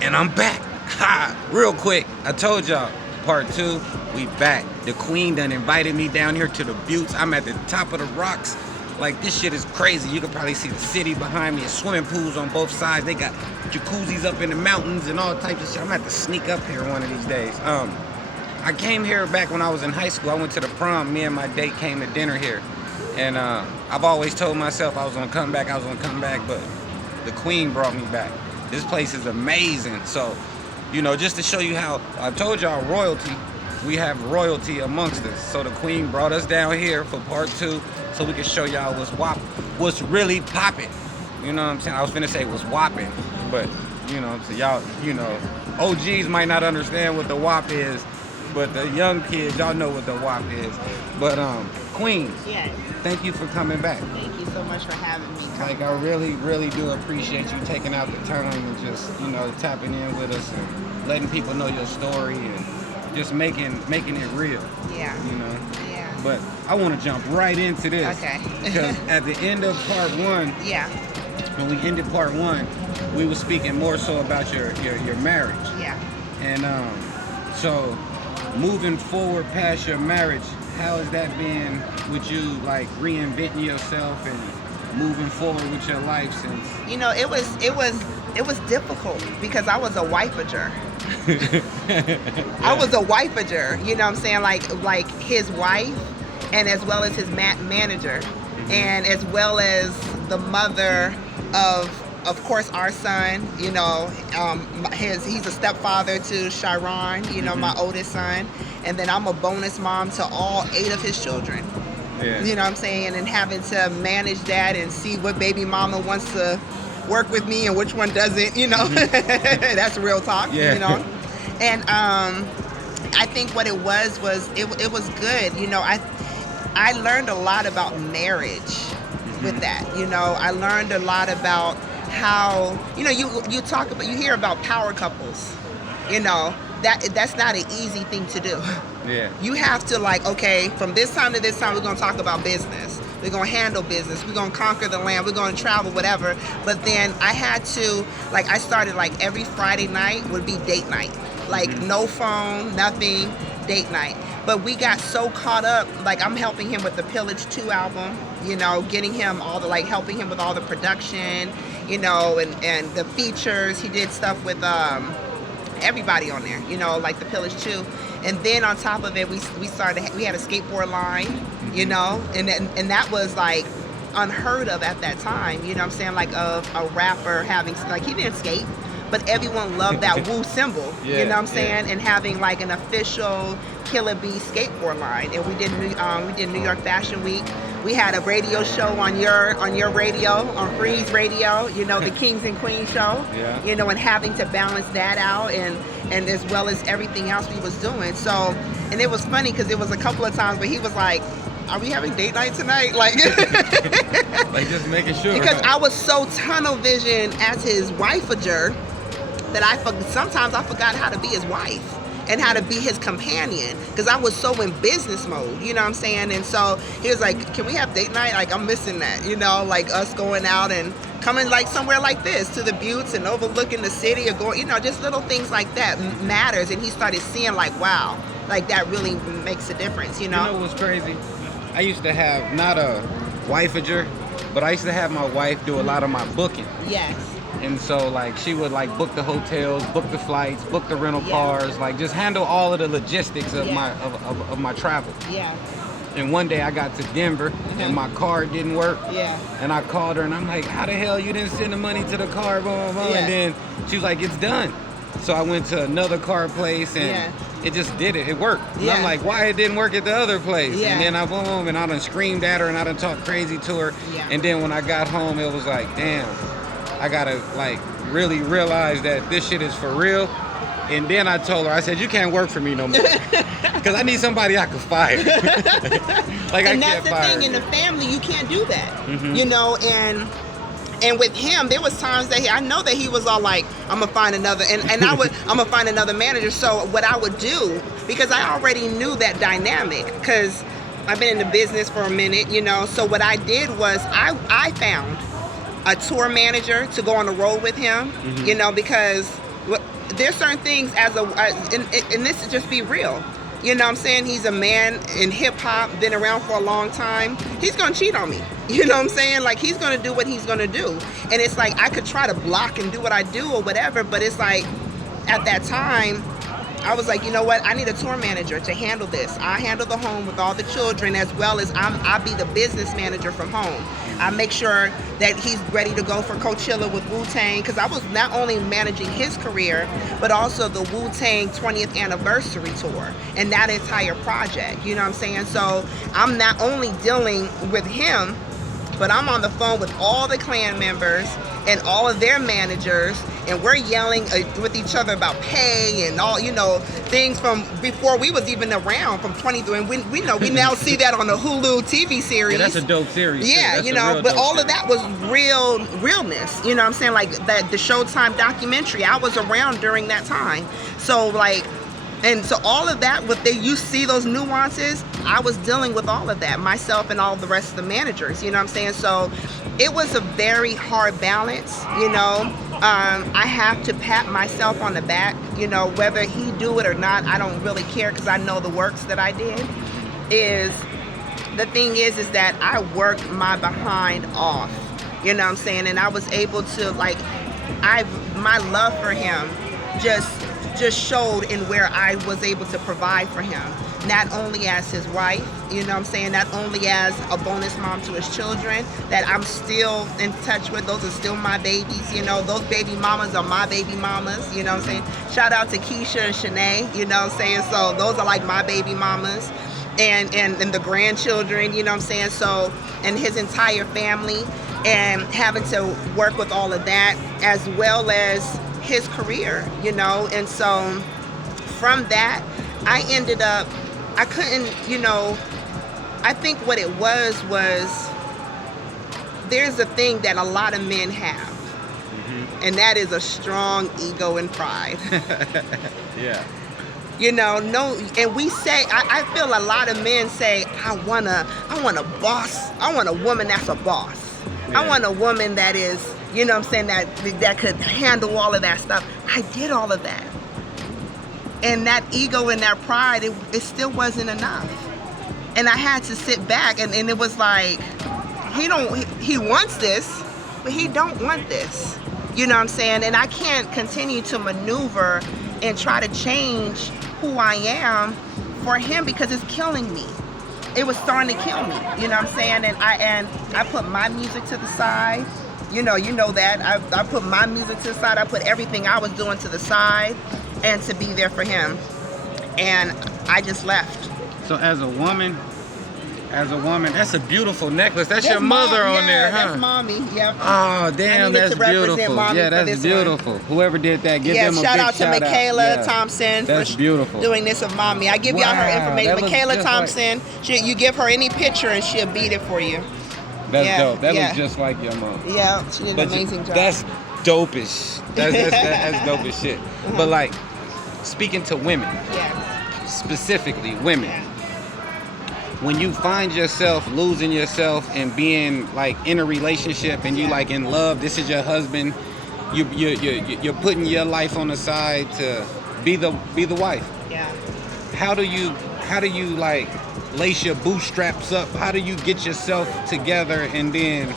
And I'm back. Ha! Real quick, I told y'all, part 2, we back. The Queen done invited me down here to the buttes. I'm at the top of the rocks. Like, this shit is crazy. You can probably see the city behind me and swimming pools on both sides. They got jacuzzis up in the mountains and all types of shit. I'm gonna have to sneak up here one of these days. I came here back when I was in high school. I went to the prom. Me and my date came to dinner here. And I've always told myself I was gonna come back, but the Queen brought me back. This place is amazing. So, you know, just to show you how, I told y'all royalty, we have royalty amongst us. So the Queen brought us down here for part 2 so we can show y'all what's really popping. You know what I'm saying? I was finna say what's whopping, but you know, so y'all, you know, OGs might not understand what the WAP is, but the young kids, y'all know what the WAP is. But Queen, yes. Thank you for coming back. Thank you so much for having me. Like, I really, really do appreciate you taking out the time and just, you know, tapping in with us and letting people know your story and just making it real. Yeah. You know? Yeah. But I want to jump right into this. Okay. Because at the end of part 1, yeah. when we ended part 1, we were speaking more so about your marriage. Yeah. And so moving forward past your marriage, how has that been with you, like reinventing yourself and moving forward with your life since? You know, it was difficult because I was a wifager. I was a wifager, you know what I'm saying? Like his wife, and as well as his manager, and as well as the mother of course, our son. You know, he's a stepfather to Chiron, you know, my oldest son, and then I'm a bonus mom to all 8 of his children. Yeah. You know what I'm saying? And having to manage that and see what baby mama wants to work with me and which one doesn't, you know. That's real talk, yeah. You know. And I think what it was it was good. You know, I learned a lot about marriage with that. You know, I learned a lot about how, you know, you hear about power couples. You know, that's not an easy thing to do. Yeah. You have to, like, okay, from this time to this time, we're going to talk about business. We're going to handle business. We're going to conquer the land. We're going to travel, whatever. But then I had to, like, I started, like, every Friday night would be date night. Like, no phone, nothing, date night. But we got so caught up, like, I'm helping him with the Pillage 2 album, you know, getting him all the, like, helping him with all the production, you know, and the features. He did stuff with everybody on there, you know, like the Pillage 2. And then on top of it, we had a skateboard line, you know, and that was like unheard of at that time, you know what I'm saying, like of a rapper having, like, he didn't skate, but everyone loved that Woo symbol, yeah, you know what I'm saying, yeah. And having like an official Killer Bee skateboard line. And we did New York Fashion Week. We had a radio show on your radio, on FREEZ radio, you know, the Kings and Queens show, yeah. You know, and having to balance that out and as well as everything else we was doing. So, and it was funny because it was a couple of times where he was like, are we having date night tonight? Like, like, just making sure. Because I was so tunnel vision as his wifager that sometimes I forgot how to be his wife and how to be his companion, because I was so in business mode, you know what I'm saying? And so he was like, can we have date night? Like, I'm missing that, you know, like us going out and coming like somewhere like this to the buttes and overlooking the city, or going, you know, just little things like that matters. And he started seeing, like, wow, like that really makes a difference, you know? You know what's crazy? I used to have not a wifager, but I used to have my wife do a lot of my booking. Yes. And so, like, she would, like, book the hotels, book the flights, book the rental cars, like, just handle all of the logistics of my travel. Yeah. And one day I got to Denver and my card didn't work. Yeah. And I called her and I'm like, how the hell you didn't send the money to the car? Blah, blah, blah. Yeah. And then she was like, it's done. So I went to another car place and it just did it. It worked. And I'm like, why it didn't work at the other place? Yeah. And then I boom, and I done screamed at her and I done talked crazy to her. Yeah. And then when I got home, it was like, damn, I gotta, like, really realize that this shit is for real. And then I told her, I said, you can't work for me no more. Because I need somebody I can fire. Like, and I can't fire. that's the thing, in the family, you can't do that. You know, and with him, there was times that I know that he was all like, I'm gonna find another, and I'm gonna find another manager. So what I would do, because I already knew that dynamic, because I've been in the business for a minute, you know. So what I did was I found a tour manager to go on the road with him, you know, because there's certain things and this is just be real. You know what I'm saying? He's a man in hip hop, been around for a long time. He's gonna cheat on me. You know what I'm saying? Like, he's gonna do what he's gonna do. And it's like, I could try to block and do what I do or whatever, but it's like, at that time, I was like, you know what? I need a tour manager to handle this. I handle the home with all the children, as well as I'll be the business manager from home. I make sure that he's ready to go for Coachella with Wu-Tang, because I was not only managing his career, but also the Wu-Tang 20th anniversary tour and that entire project. You know what I'm saying? So I'm not only dealing with him, but I'm on the phone with all the clan members and all of their managers, and we're yelling with each other about pay and all, you know, things from before we was even around, from 23. And we know, we now see that on the Hulu TV series. Yeah, that's a dope series. Yeah, you know, but all of that was realness. You know what I'm saying? Like that, the Showtime documentary, I was around during that time. So like, and so all of that, you see those nuances, I was dealing with all of that, myself and all the rest of the managers, you know what I'm saying? So it was a very hard balance, you know. I have to pat myself on the back, you know, whether he do it or not, I don't really care, because I know the works that I did. The thing is that I worked my behind off, you know what I'm saying? And I was able to, like, my love for him just showed in where I was able to provide for him, not only as his wife, you know what I'm saying, not only as a bonus mom to his children that I'm still in touch with. Those are still my babies, you know, those baby mamas are my baby mamas, you know what I'm saying. Shout out to Keisha and Shanae, you know what I'm saying. So those are like my baby mamas, and the grandchildren, you know what I'm saying. So, and his entire family, and having to work with all of that, as well as his career, you know. And so from that, I ended up, I couldn't, you know, I think what it was there's a thing that a lot of men have, and that is a strong ego and pride. Yeah. You know, and we say, I feel a lot of men say, I want a boss, I want a woman that's a boss. Yeah. I want a woman that is, you know what I'm saying, that could handle all of that stuff. I did all of that. And that ego and that pride, it still wasn't enough. And I had to sit back, and it was like, he wants this, but he don't want this. You know what I'm saying? And I can't continue to maneuver and try to change who I am for him, because it's killing me. It was starting to kill me, you know what I'm saying? And I put my music to the side. You know that. I put my music to the side. I put everything I was doing to the side, and to be there for him. And I just left. So as a woman, that's a beautiful necklace. That's your mother on there, huh? That's mommy. Yep. Oh, damn, that's beautiful. Yeah, that's beautiful. One. Whoever did that, give them a big shout out to Michaela Thompson for beautiful. doing this of mommy. I give y'all her information. Michaela Thompson. You give her any picture and she'll beat it for you. That's dope. That looks just like your mom. Yeah, she did an amazing job. That's dope-ish. That's dope as shit. But like, speaking to women, specifically women, when you find yourself losing yourself and being like in a relationship, and you like in love, this is your husband, you're putting your life on the side to be the wife. Yeah. How do you like lace your bootstraps up? How do you get yourself together and then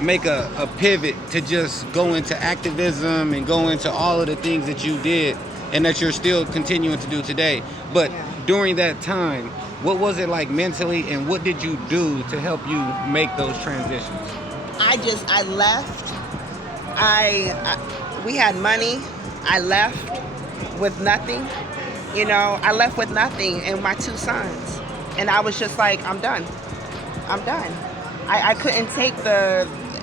make a pivot to just go into activism and go into all of the things that you did and that you're still continuing to do today? But during that time, what was it like mentally, and what did you do to help you make those transitions? I left. We had money. I left with nothing. You know, I left with nothing and my 2 sons. And I was just like, I'm done. I couldn't take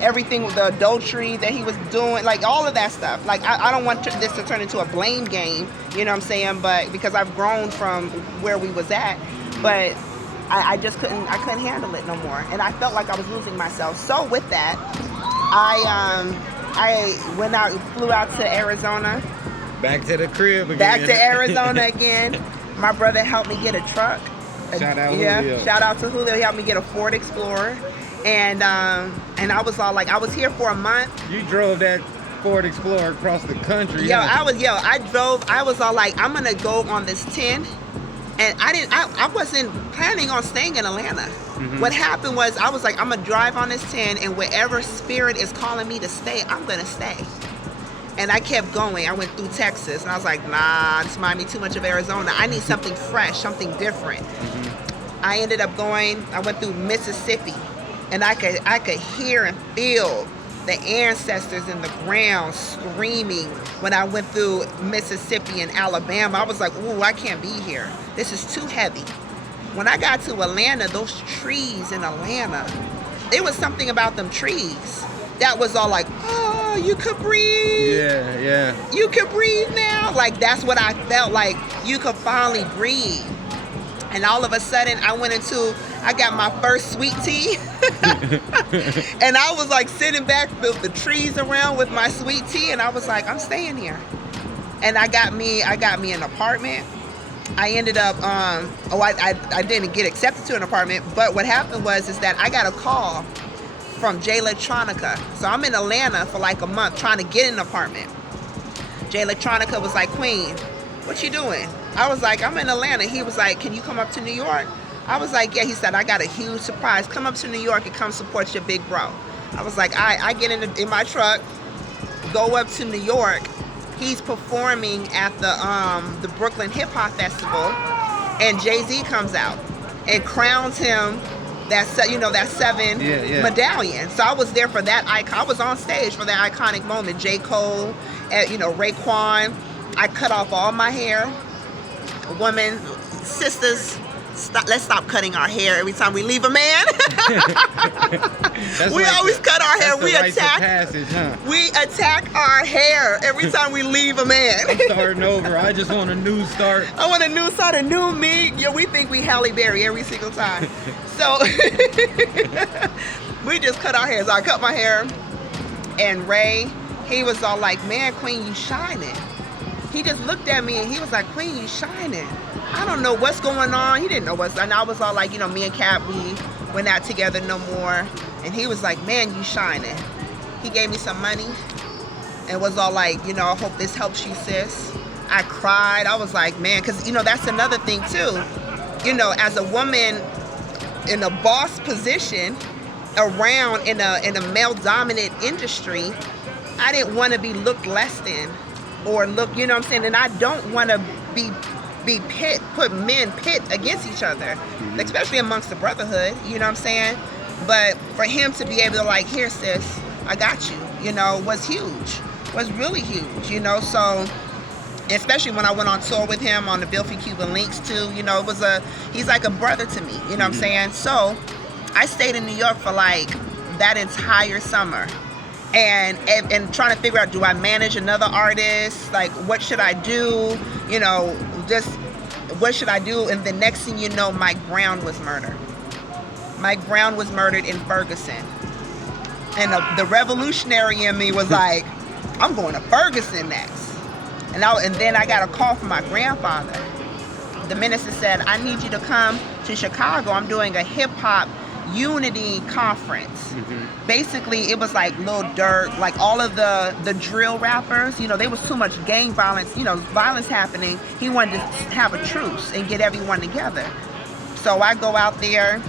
everything, the adultery that he was doing, like all of that stuff. Like, I don't want this to turn into a blame game, you know what I'm saying? But because I've grown from where we was at, but I just couldn't handle it no more. And I felt like I was losing myself. So with that, I went out, flew out to Arizona. Back to the crib again. Back to Arizona again. My brother helped me get a truck. Shout out Julio. Shout out to Julio. He helped me get a Ford Explorer. And I was all like, I was here for a month. You drove that Ford Explorer across the country. I was all like, I'm gonna go on this 10. And I wasn't planning on staying in Atlanta. What happened was I was like, I'm gonna drive on this 10, and wherever spirit is calling me to stay, I'm gonna stay. And I kept going. I went through Texas, and I was like, nah, this reminds me too much of Arizona. I need something fresh, something different. I ended up I went through Mississippi, and I could hear and feel the ancestors in the ground screaming when I went through Mississippi and Alabama. I was like, ooh, I can't be here. This is too heavy. When I got to Atlanta, those trees in Atlanta, there was something about them trees that was all like, oh, you could breathe. Yeah. You could breathe now. Like, that's what I felt like. You could finally breathe. And all of a sudden, I got my first sweet tea. And I was like sitting back with the trees around with my sweet tea. And I was like, I'm staying here. And I got me an apartment. I ended up, I didn't get accepted to an apartment. But what happened is that I got a call from J Electronica. So I'm in Atlanta for like a month trying to get an apartment. J Electronica was like, Queen, what you doing? I was like, I'm in Atlanta. He was like, can you come up to New York? I was like, yeah. He said, I got a huge surprise. Come up to New York and come support your big bro. I was like, I get in my truck, go up to New York. He's performing at the Brooklyn Hip Hop Festival, and Jay-Z comes out and crowns him that 7 medallion. So I was there for that icon. I was on stage for that iconic moment. J. Cole, Raekwon. I cut off all my hair. Women, sisters, let's stop cutting our hair every time we leave a man. We always cut our hair. We attack our hair every time we leave a man. I'm starting over. I just want a new start. I want a new start, a new me. Yeah, we think we Halle Berry every single time. So we just cut our hair. So I cut my hair, and Ray, he was all like, man, Queen, you shining. He just looked at me and he was like, Queen, you shining. I don't know what's going on. He didn't know and I was all like, me and Kat, we we're not together no more. And he was like, man, you shining. He gave me some money and was all like, I hope this helps you, sis. I cried. I was like, man, because, that's another thing too. As a woman in a boss position around in a male-dominant industry, I didn't want to be looked less than. Or look, you know what I'm saying? And I don't want to put men pit against each other, especially amongst the brotherhood, you know what I'm saying? But for him to be able to like, here, sis, I got you, was huge, was really huge, so especially when I went on tour with him on the Filthy Cuban Links too, he's like a brother to me, you know what I'm saying? So I stayed in New York for like that entire summer. And trying to figure out, do I manage another artist? Like, what should I do? What should I do? And the next thing you know, Mike Brown was murdered. Mike Brown was murdered in Ferguson. And the revolutionary in me was like, I'm going to Ferguson next. And then I got a call from my grandfather. The minister said, I need you to come to Chicago. I'm doing a hip hop unity conference. Basically, it was like Lil Durk, like all of the drill rappers, there was too much gang violence, violence happening. He wanted to have a truce and get everyone together. So I go out there,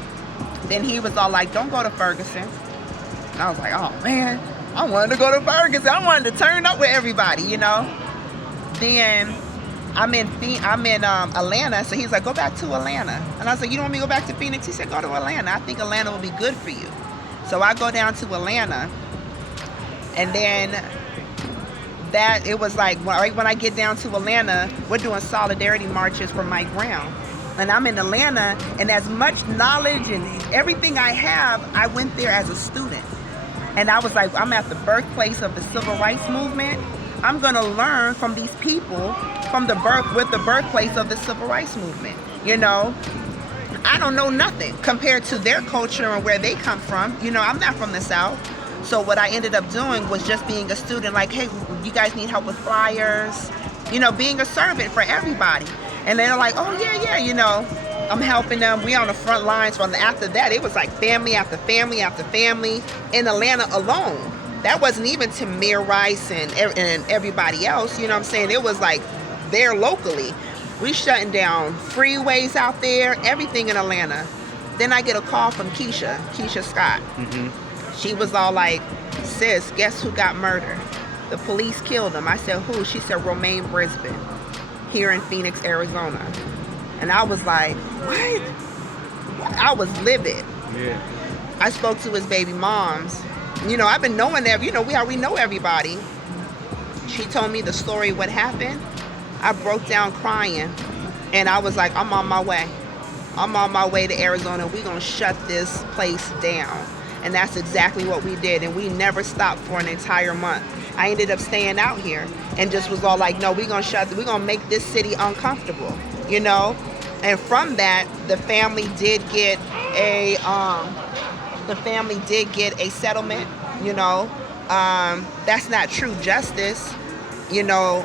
then he was all like, don't go to Ferguson. And I was like, oh man, I wanted to go to Ferguson. I wanted to turn up with everybody, Then I'm in Atlanta, so he's like, go back to Atlanta. And I was like, you don't want me to go back to Phoenix? He said, go to Atlanta. I think Atlanta will be good for you. So I go down to Atlanta, and then it was like, right when I get down to Atlanta, we're doing solidarity marches for Mike Brown. And I'm in Atlanta, and as much knowledge and everything I have, I went there as a student. And I was like, I'm at the birthplace of the civil rights movement. I'm gonna learn from these people with the birthplace of the civil rights movement. I don't know nothing compared to their culture and where they come from. I'm not from the South. So what I ended up doing was just being a student, like, hey, you guys need help with flyers, being a servant for everybody. And they're like, oh yeah, I'm helping them. We on the front lines. After that, it was like family after family after family in Atlanta alone. that wasn't even Tamir Rice and everybody else. You know what I'm saying? It was like there locally. We shutting down freeways out there, everything in Atlanta. Then I get a call from Keisha Scott. She was all like, sis, guess who got murdered? The police killed him. I said, who? She said, Romaine Brisbane, here in Phoenix, Arizona. And I was like, what? I was livid. Yeah. I spoke to his baby moms. You know, I've been knowing that, you know, we know everybody. She told me the story, what happened. I broke down crying. And I was like, I'm on my way. I'm on my way to Arizona. We're going to shut this place down. And that's exactly what we did. And we never stopped for an entire month. I ended up staying out here and just was all like, no, we're going to make this city uncomfortable, you know? And from that, the family did get a settlement, you know? That's not true justice. You know,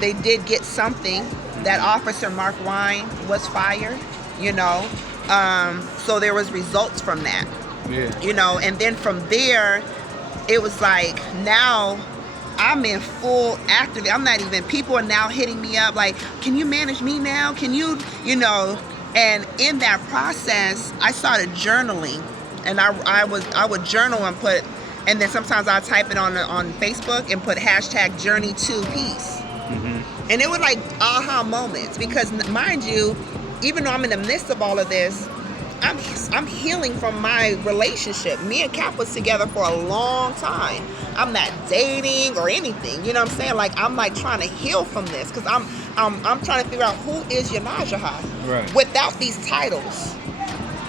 they did get something. That officer, Mark Wine, was fired, you know? So there was results from that. Yeah. You know, and then from there, it was like, now I'm in full active. I'm not even, people are now hitting me up like, can you manage me now? Can you, you know? And in that process, I started journaling, and I would journal and put, and then sometimes I'll type it on Facebook and put hashtag journey to peace. And it was like aha moments, because mind you, even though I'm in the midst of all of this, I'm healing from my relationship. Me and Cap was together for a long time. I'm not dating or anything. You know what I'm saying? Like, I'm like trying to heal from this, because I'm trying to figure out who is Yonasda without these titles.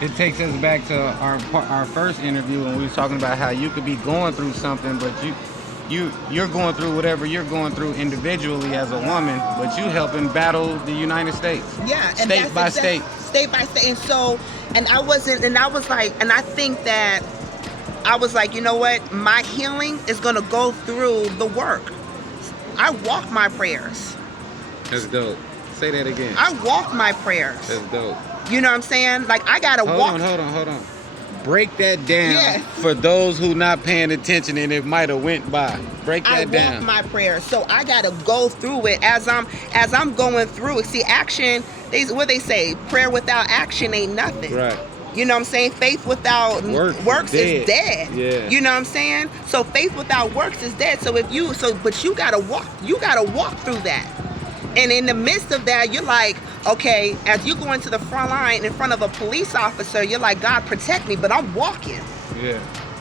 It takes us back to our first interview when we was talking about how you could be going through something, but you're going through whatever you're going through individually as a woman, but you helping battle the United States. Yeah, and state by state. State by state. And so, and I was like, and I think that I was like, you know what? My healing is going to go through the work. I walk my prayers. That's dope. Say that again. I walk my prayers. That's dope. You know what I'm saying? Like, I got to walk. Hold on. Break that down for those who not paying attention and it might have went by. Break that down. I walk my prayers. So I got to go through it as I'm going through it. See, action, what they say, prayer without action ain't nothing. Right. You know what I'm saying? Faith without works is dead. Yeah. You know what I'm saying? So faith without works is dead. So but you got to walk through that. And in the midst of that, you're like, okay, as you go into the front line in front of a police officer, you're like, God, protect me, but I'm walking. Yeah.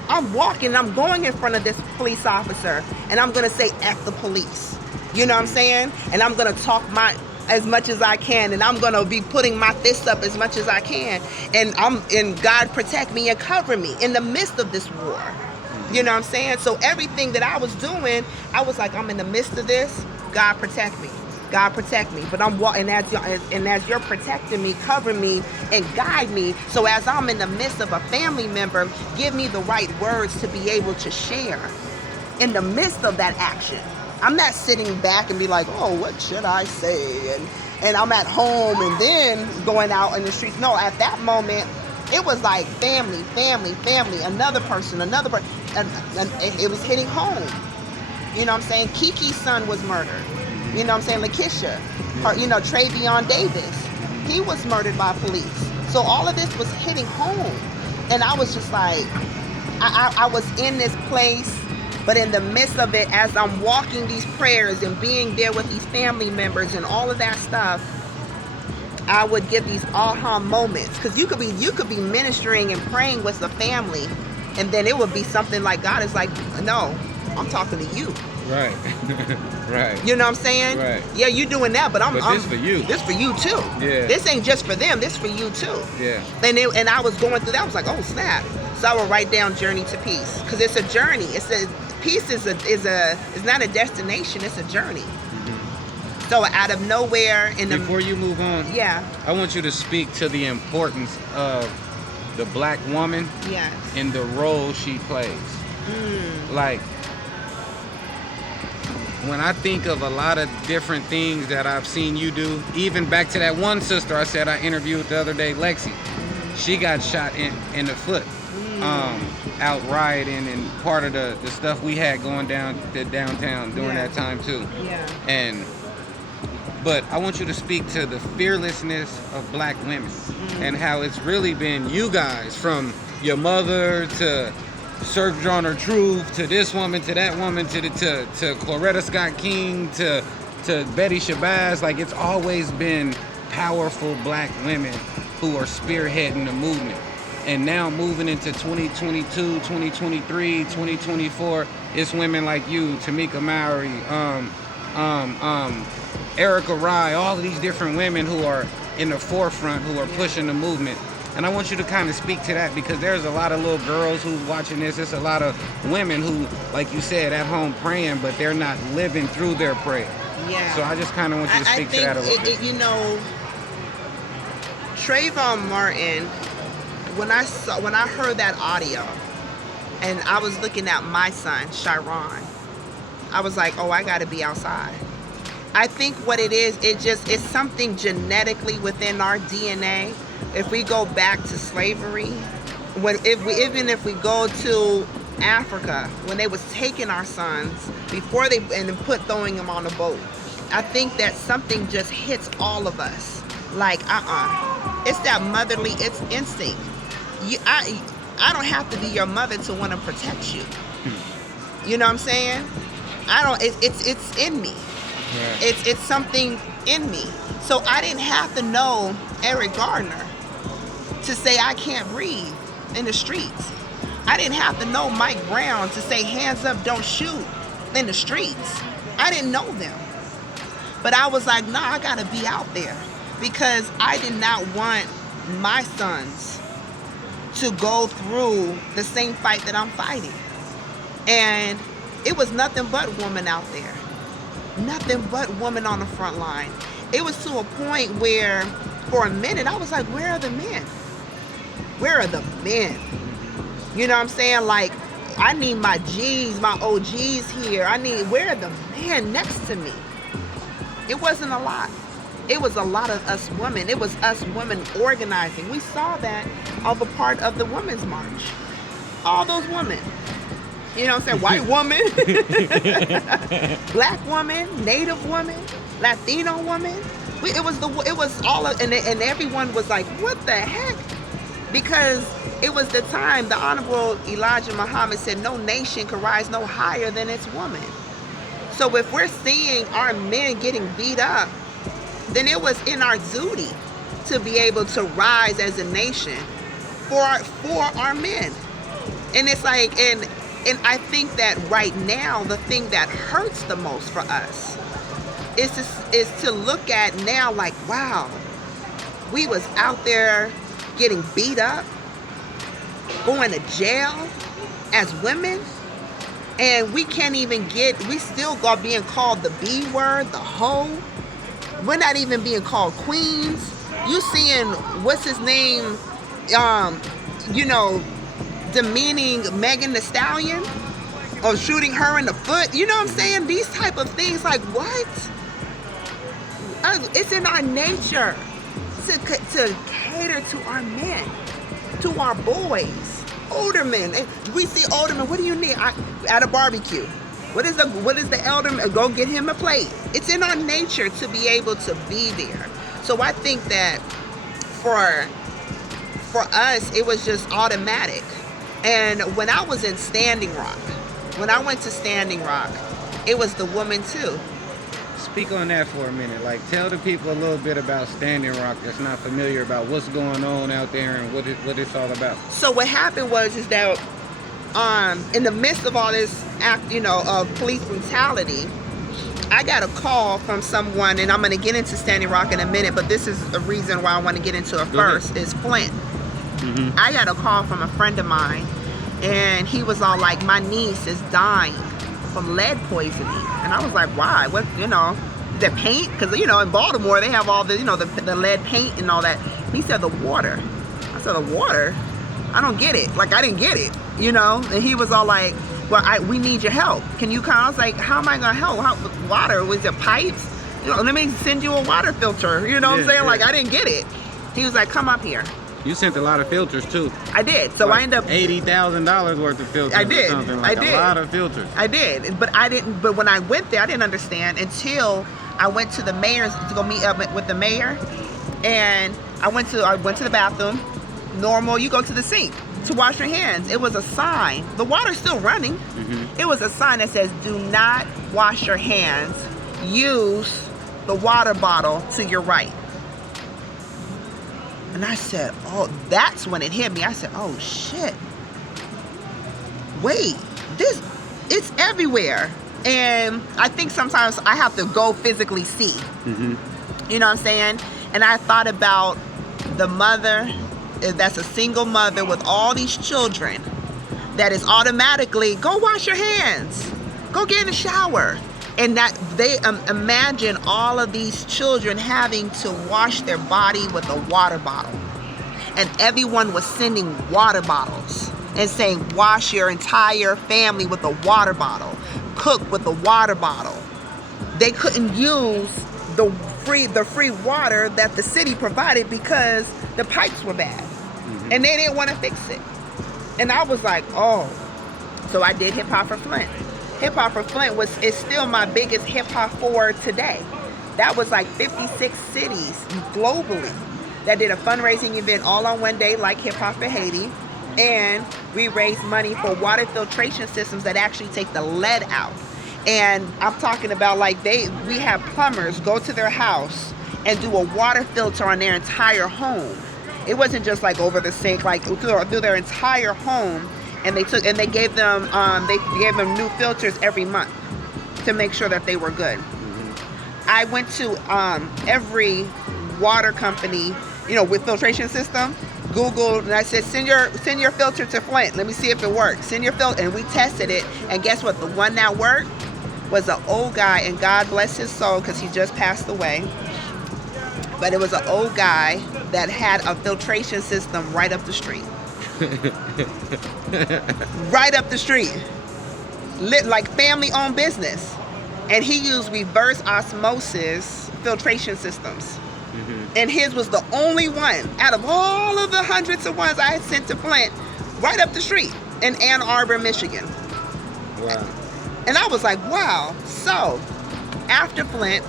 I'm walking, I'm going in front of this police officer, and I'm gonna say, F the police. You know what I'm saying? And I'm gonna talk as much as I can, and I'm gonna be putting my fists up as much as I can. And God protect me and cover me in the midst of this war. You know what I'm saying? So everything that I was doing, I was like, I'm in the midst of this, God protect me. God protect me, but I'm walking, and as you're protecting me, cover me, and guide me. So as I'm in the midst of a family member, give me the right words to be able to share in the midst of that action. I'm not sitting back and be like, oh, what should I say? And I'm at home and then going out in the streets. No, at that moment, it was like family, another person, and it was hitting home. You know what I'm saying? Kiki's son was murdered. You know what I'm saying? Lakeisha, Travion Davis, he was murdered by police. So all of this was hitting home. And I was just like, I was in this place, but in the midst of it, as I'm walking these prayers and being there with these family members and all of that stuff, I would get these aha moments. Because you could be ministering and praying with the family, and then it would be something like God is like, no, I'm talking to you. Right. Right. You know what I'm saying? Right. Yeah, you doing that, but this for you. This for you too. Yeah. This ain't just for them. This for you too. Yeah. And I was going through that. I was like, oh snap. So I would write down Journey to Peace, because it's a journey. Peace is not a destination. It's a journey. Mm-hmm. So out of nowhere, before you move on, I want you to speak to the importance of the black woman. Yes. And the role she plays. Like, when I think of a lot of different things that I've seen you do, even back to that one sister I said I interviewed the other day, Lexi, she got shot in the foot. out rioting and part of the stuff we had going down to downtown during that time too. Yeah. But I want you to speak to the fearlessness of black women and how it's really been you guys, from your mother to Surf Journal Truth to this woman to that woman to Coretta Scott King to Betty Shabazz. Like, it's always been powerful black women who are spearheading the movement. And now moving into 2022, 2023, 2024, it's women like you, Tamika Mowry, Erica Rye, all of these different women who are in the forefront, who are pushing the movement. And I want you to kind of speak to that, because there's a lot of little girls who's watching this. It's a lot of women who, like you said, at home praying, but they're not living through their prayer. Yeah. So I just kind of want you to speak to that a little bit. You know, Trayvon Martin, when I heard that audio, and I was looking at my son, Chiron, I was like, oh, I got to be outside. I think what it is, it's something genetically within our DNA. If we go back to slavery, even if we go to Africa, when they was taking our sons before throwing them on a boat, I think that something just hits all of us. Like, it's that motherly, it's instinct. I don't have to be your mother to want to protect you. You know what I'm saying? It's in me. Yeah. It's something in me. So I didn't have to know Eric Gardner to say I can't breathe in the streets. I didn't have to know Mike Brown to say hands up, don't shoot in the streets. I didn't know them. But I was like, nah, I gotta be out there, because I did not want my sons to go through the same fight that I'm fighting. And it was nothing but women out there. Nothing but women on the front line. It was to a point where, for a minute, I was like, where are the men? Where are the men? You know what I'm saying? Like, I need my G's, my OGs here. Where are the men next to me? It wasn't a lot. It was a lot of us women. It was us women organizing. We saw that of a part of the Women's March. All those women. You know what I'm saying? White woman, black woman, Native woman, Latino woman. It was all of, and everyone was like, what the heck? Because it was the time the Honorable Elijah Muhammad said, no nation could rise no higher than its woman. So if we're seeing our men getting beat up, then it was in our duty to be able to rise as a nation for our men. And it's like, and I think that right now, the thing that hurts the most for us is to look at now like, wow, we was out there getting beat up, going to jail as women, and we can't even we still are being called the B word, the hoe. We're not even being called queens. You seeing, what's his name, demeaning Megan Thee Stallion or shooting her in the foot. You know what I'm saying? These type of things, like, what? It's in our nature to cater to our men, to our boys, older men. We see older men, what do you need? At a barbecue. What is the elder man? Go get him a plate. It's in our nature to be able to be there. So I think that for us, it was just automatic. And when I was in Standing Rock, when I went to Standing Rock, it was the woman too. Speak on that for a minute. Like, tell the people a little bit about Standing Rock that's not familiar about what's going on out there and what it's all about. So what happened is that in the midst of all this act, of police brutality, I got a call from someone, and I'm going to get into Standing Rock in a minute, but this is a reason why I want to get into it first, is Flint. Mm-hmm. I got a call from a friend of mine, and he was all like, my niece is dying from lead poisoning. And I was like, why? What, the paint? Because, in Baltimore, they have all the, the lead paint and all that. He said, the water. I said, the water? I don't get it. Like, I didn't get it, And he was all like, well, we need your help. Can you come? I was like, how am I going to help? Water? Was it pipes? Let me send you a water filter. You know what I'm saying? Yeah. Like, I didn't get it. He was like, come up here. You sent a lot of filters too. I did. So like I ended up $80,000 worth of filters. I did. Or something. I Like did. A lot of filters. I did, but I didn't. But when I went there, I didn't understand until I went to the mayor's to go meet up with the mayor, and I went to the bathroom. Normal, you go to the sink to wash your hands. It was a sign. The water's still running. Mm-hmm. It was a sign that says, "Do not wash your hands. Use the water bottle to your right." And I said, "Oh," that's when it hit me. I said, "Oh shit! Wait, it's everywhere." And I think sometimes I have to go physically see. Mm-hmm. You know what I'm saying? And I thought about the mother that's a single mother with all these children that is automatically, go wash your hands, go get in the shower. And that they imagine all of these children having to wash their body with a water bottle. And everyone was sending water bottles and saying, wash your entire family with a water bottle. Cook with a water bottle. They couldn't use the free water that the city provided because the pipes were bad. Mm-hmm. And they didn't want to fix it. And I was like, oh. So I did Hip Hop for Flint. Hip Hop for Flint is still my biggest hip hop for today. That was like 56 cities globally that did a fundraising event all on one day, like Hip Hop for Haiti. And we raised money for water filtration systems that actually take the lead out. And I'm talking about like we have plumbers go to their house and do a water filter on their entire home. It wasn't just like over the sink, like through their entire home. And they gave them new filters every month to make sure that they were good. Mm-hmm. I went to every water company, with filtration system, Googled, and I said, send your filter to Flint. Let me see if it works. Send your filter, and we tested it. And guess what? The one that worked was an old guy, and God bless his soul because he just passed away. But it was an old guy that had a filtration system right up the street. Right up the street, like family-owned business, and he used reverse osmosis filtration systems. Mm-hmm. And his was the only one out of all of the hundreds of ones I had sent to Flint, right up the street in Ann Arbor, Michigan. Wow! And I was like, wow. So after Flint,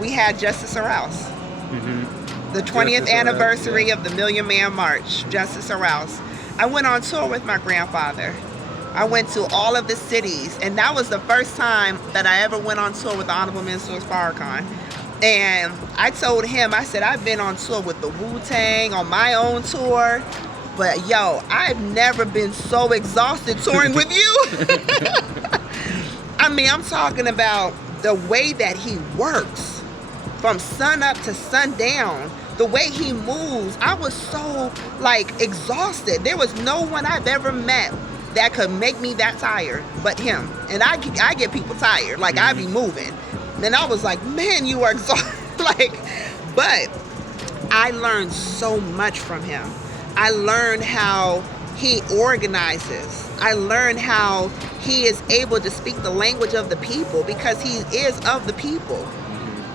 we had Justice Arouse. Mm-hmm. The 20th anniversary of the Million Man March, Justice Arouse. I went on tour with my grandfather. I went to all of the cities, and that was the first time that I ever went on tour with the Honorable Minister Farrakhan. And I told him, I said, I've been on tour with the Wu-Tang on my own tour, but yo, I've never been so exhausted touring with you. I mean, I'm talking about the way that he works from sun up to sundown. The way he moves, I was so exhausted. There was no one I've ever met that could make me that tired but him. And I get people tired, mm-hmm. I be moving. And I was like, man, you are exhausted. But I learned so much from him. I learned how he organizes. I learned how he is able to speak the language of the people because he is of the people.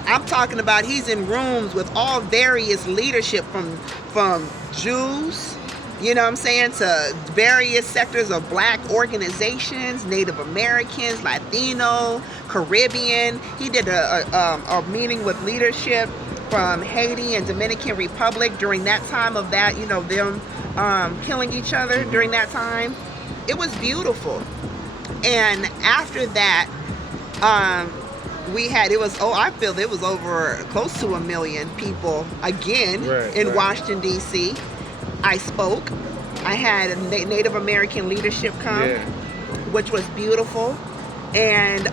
I'm talking about he's in rooms with all various leadership from Jews, to various sectors of black organizations, Native Americans, Latino, Caribbean. He did a meeting with leadership from Haiti and Dominican Republic during that time of that, them killing each other during that time. It was beautiful. And after that, I feel it was over close to 1 million people again in Washington, D.C. I spoke. I had a Native American leadership come, which was beautiful. And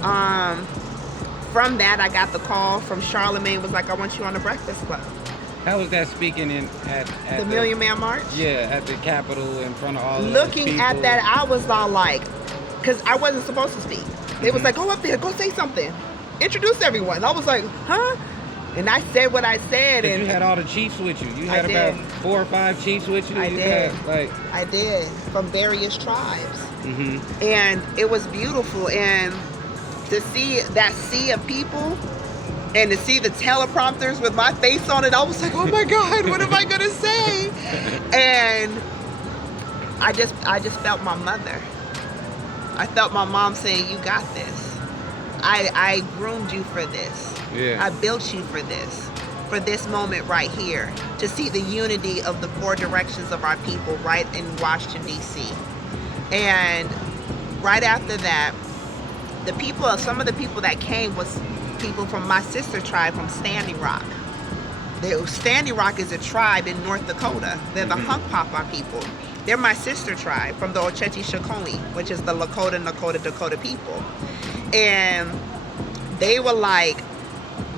from that, I got the call from Charlemagne, was like, I want you on the Breakfast Club. How was that speaking at the Million Man March? Yeah, at the Capitol in front of all of Looking at that, I was all like, because I wasn't supposed to speak. They was like, go up there, go say something. Introduce everyone. I was like, huh? And I said what I said. And you had all the chiefs with you. You had about 4 or 5 chiefs with you. I did, from various tribes. Mm-hmm. And it was beautiful. And to see that sea of people And to see the teleprompters with my face on it, I was like, oh my God, what am I gonna say? And I just felt my mother. I felt my mom saying, you got this. I groomed you for this. Yeah. I built you for this moment right here, to see the unity of the 4 directions of our people right in Washington, D.C. And right after that, some of the people that came was people from my sister tribe from Standing Rock. Standing Rock is a tribe in North Dakota. They're the Hunkpapa people. They're my sister tribe from the Oceti-Shikoni, which is the Lakota people. And they were like,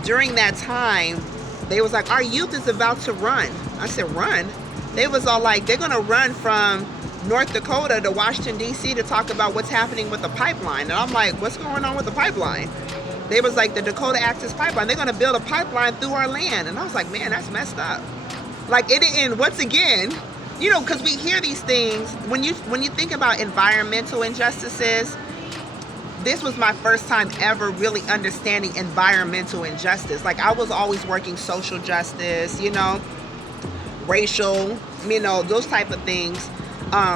during that time, they was like, our youth is about to run. I said, run? They was all like, they're gonna run from North Dakota to Washington, D.C. to talk about what's happening with the pipeline. And I'm like, what's going on with the pipeline? They was like, the Dakota Access Pipeline, they're gonna build a pipeline through our land. And I was like, man, that's messed up. Like, and once again, you know, because we hear these things, when you think about environmental injustices, this was my first time ever really understanding environmental injustice. Like, I was always working social justice, you know, racial, you know, those type of things,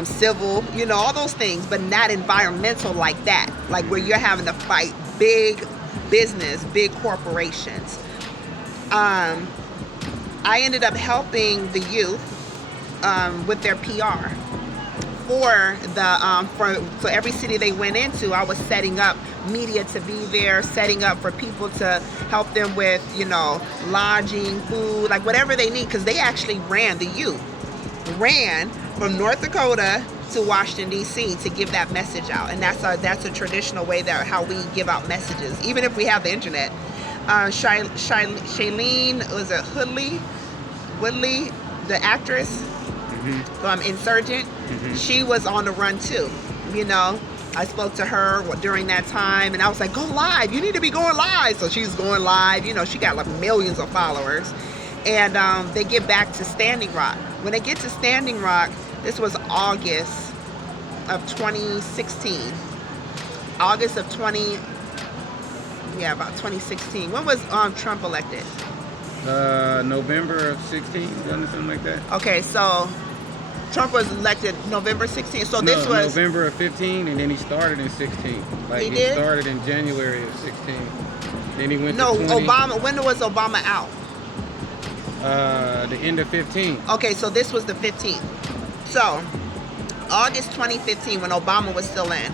civil, you know, all those things, but not environmental like that. Like, where you're having to fight big business, big corporations. I ended up helping the youth with their PR. For every city they went into, I was setting up media to be there, setting up for people to help them with, you know, lodging, food, like whatever they need, because they actually the youth ran from North Dakota to Washington, D.C. to give that message out. And that's a traditional way that how we give out messages, even if we have the internet. Shailene, was it Woodley, the actress from Insurgent, she was on the run too, you know. I spoke to her during that time, and I was like, go live, you need to be going live. So she's going live, you know, she got like millions of followers. And they get back to Standing Rock. When they get to Standing Rock, this was August of 2016. About 2016. When was Trump elected? November of 16, something like that. Okay, so Trump was elected November 16th. So this was November of 15, and then he started in 16. Like, he started in January of 16. Then he went to 20. Obama. When was Obama out? The end of 15. Okay, so this was the 15th. So August 2015, when Obama was still in,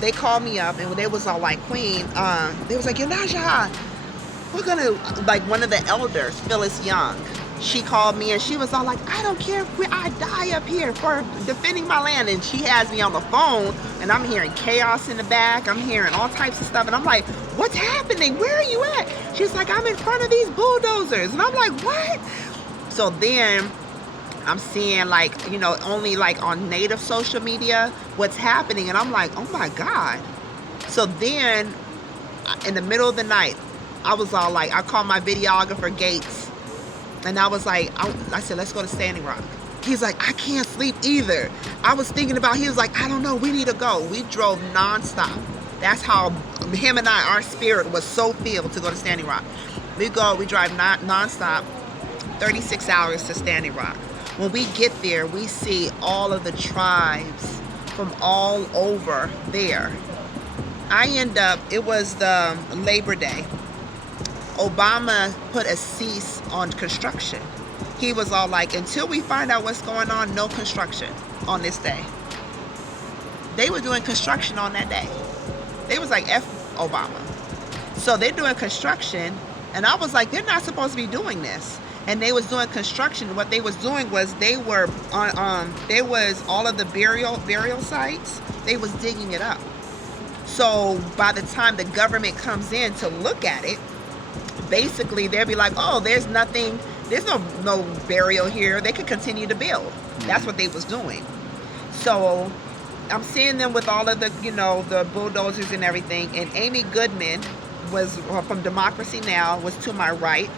they called me up and they was all like, Queen, they was like, Yonasda, we're gonna, like, one of the elders, Phyllis Young, she called me and she was all like, I don't care if I die up here for defending my land. And she has me on the phone and I'm hearing chaos in the back. I'm hearing all types of stuff. And I'm like, what's happening? Where are you at? She's like, I'm in front of these bulldozers. And I'm like, what? So then I'm seeing, like, you know, only like on native social media, what's happening. And I'm like, oh my God. So then in the middle of the night, I was all like, I called my videographer Gates. And I was like, I said, let's go to Standing Rock. He's like, I can't sleep either. I was thinking about, he was like, I don't know, we need to go. We drove nonstop. That's how him and our spirit was so filled to go to Standing Rock. We drive nonstop, 36 hours to Standing Rock. When we get there, we see all of the tribes from all over there. It was the Labor Day. Obama put a cease on construction. He was all like, until we find out what's going on, no construction on this day. They were doing construction on that day. They was like, F Obama. So they're doing construction, and I was like, they're not supposed to be doing this. And they was doing construction. What they was doing was there was all of the burial sites, they was digging it up. So by the time the government comes in to look at it, basically they'll be like, oh, there's no burial here. They could continue to build. That's what they was doing. So I'm seeing them with all of the, you know, the bulldozers and everything. And Amy Goodman was from Democracy Now! Was to my right.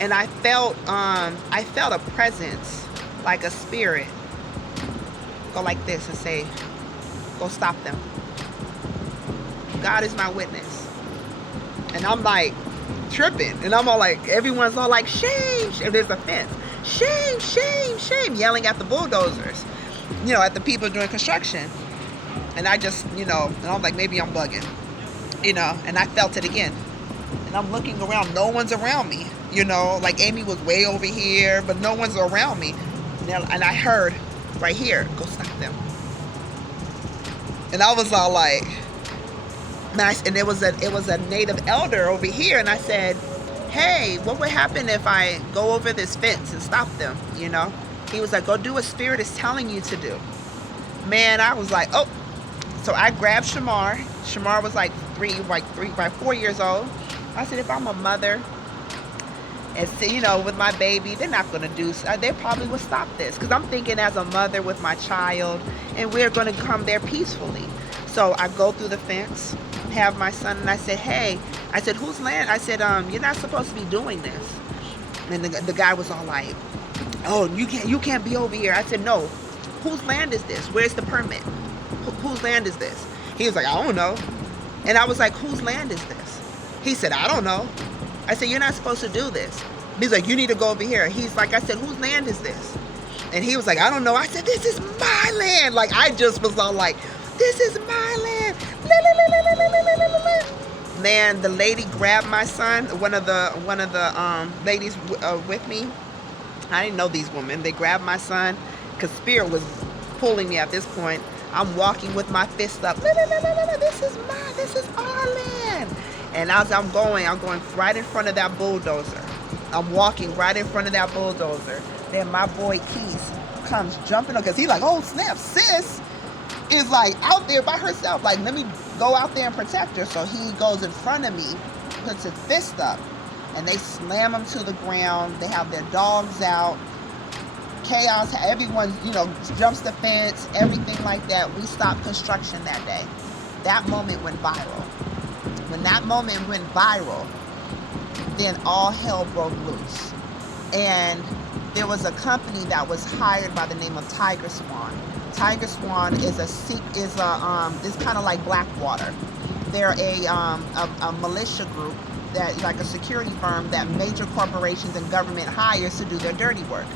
And I felt a presence, like a spirit, go like this and say, go stop them. God is my witness. And I'm like tripping. And I'm all like, everyone's all like, shame. And there's a fence. Shame, shame, shame. Yelling at the bulldozers. You know, at the people doing construction. And I just, you know, and I'm like, maybe I'm bugging. You know, and I felt it again. And I'm looking around. No one's around me. You know, like Amy was way over here, but no one's around me. And I heard right here, go stop them. And I was all like, and it was a native elder over here, and I said, hey, what would happen if I go over this fence and stop them? You know, he was like, go do what Spirit is telling you to do. Man, I was like, oh. So I grabbed Shamar. Shamar was like 4 years old. I said, if I'm a mother, and you know, with my baby, they're not going to do, they probably would stop this. Because I'm thinking as a mother with my child, and we're going to come there peacefully. So I go through the fence, have my son, and I said, hey, I said, whose land? I said, you're not supposed to be doing this. And the guy was all like, oh, you can't be over here. I said, no, whose land is this? Where's the permit? Whose land is this? He was like, I don't know. And I was like, whose land is this? He said, I don't know. I said, you're not supposed to do this. He's like, you need to go over here. He's like, I said, whose land is this? And he was like, I don't know. I said, this is my land. Like, I just was all like, this is my land. Man, the lady grabbed my son. One of the ladies with me. I didn't know these women. They grabbed my son because Spirit was pulling me at this point. I'm walking with my fist up. This is our land. And as I'm going right in front of that bulldozer. I'm walking right in front of that bulldozer. Then my boy Keith comes jumping up because he's like, oh snap, sis is like out there by herself. Like, let me go out there and protect her. So he goes in front of me, puts his fist up, and they slam him to the ground. They have their dogs out. Chaos, everyone, you know, jumps the fence, everything like that. We stopped construction that day. That moment went viral. When that moment went viral, then all hell broke loose. And there was a company that was hired by the name of Tiger Swan. Tiger Swan is it's kind of like Blackwater. They're a militia group that, like a security firm that major corporations and government hires to do their dirty work.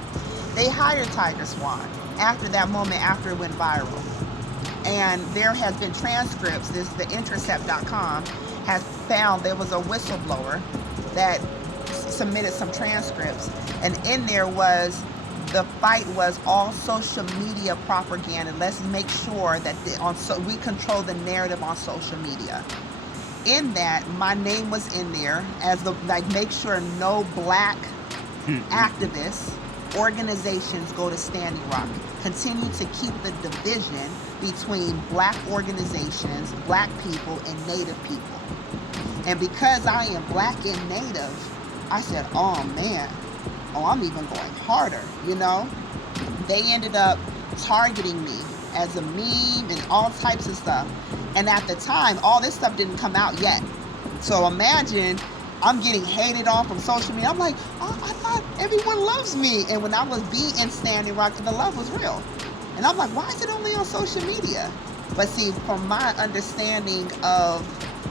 They hired Tiger Swan after that moment, after it went viral. And there has been transcripts. The Intercept.com has found there was a whistleblower that submitted some transcripts, and in there was the fight was all social media propaganda. Let's make sure that we control the narrative on social media. In that, my name was in there as make sure no black activists, organizations go to Standing Rock. Continue to keep the division between black organizations, black people, and native people. And because I am black and native, I said, oh man, I'm even going harder, you know? They ended up targeting me as a meme and all types of stuff. And at the time, all this stuff didn't come out yet. So imagine I'm getting hated on from social media. I'm like, oh, I thought everyone loves me. And when I was in Standing Rock, the love was real. And I'm like, why is it only on social media? But see, from my understanding of,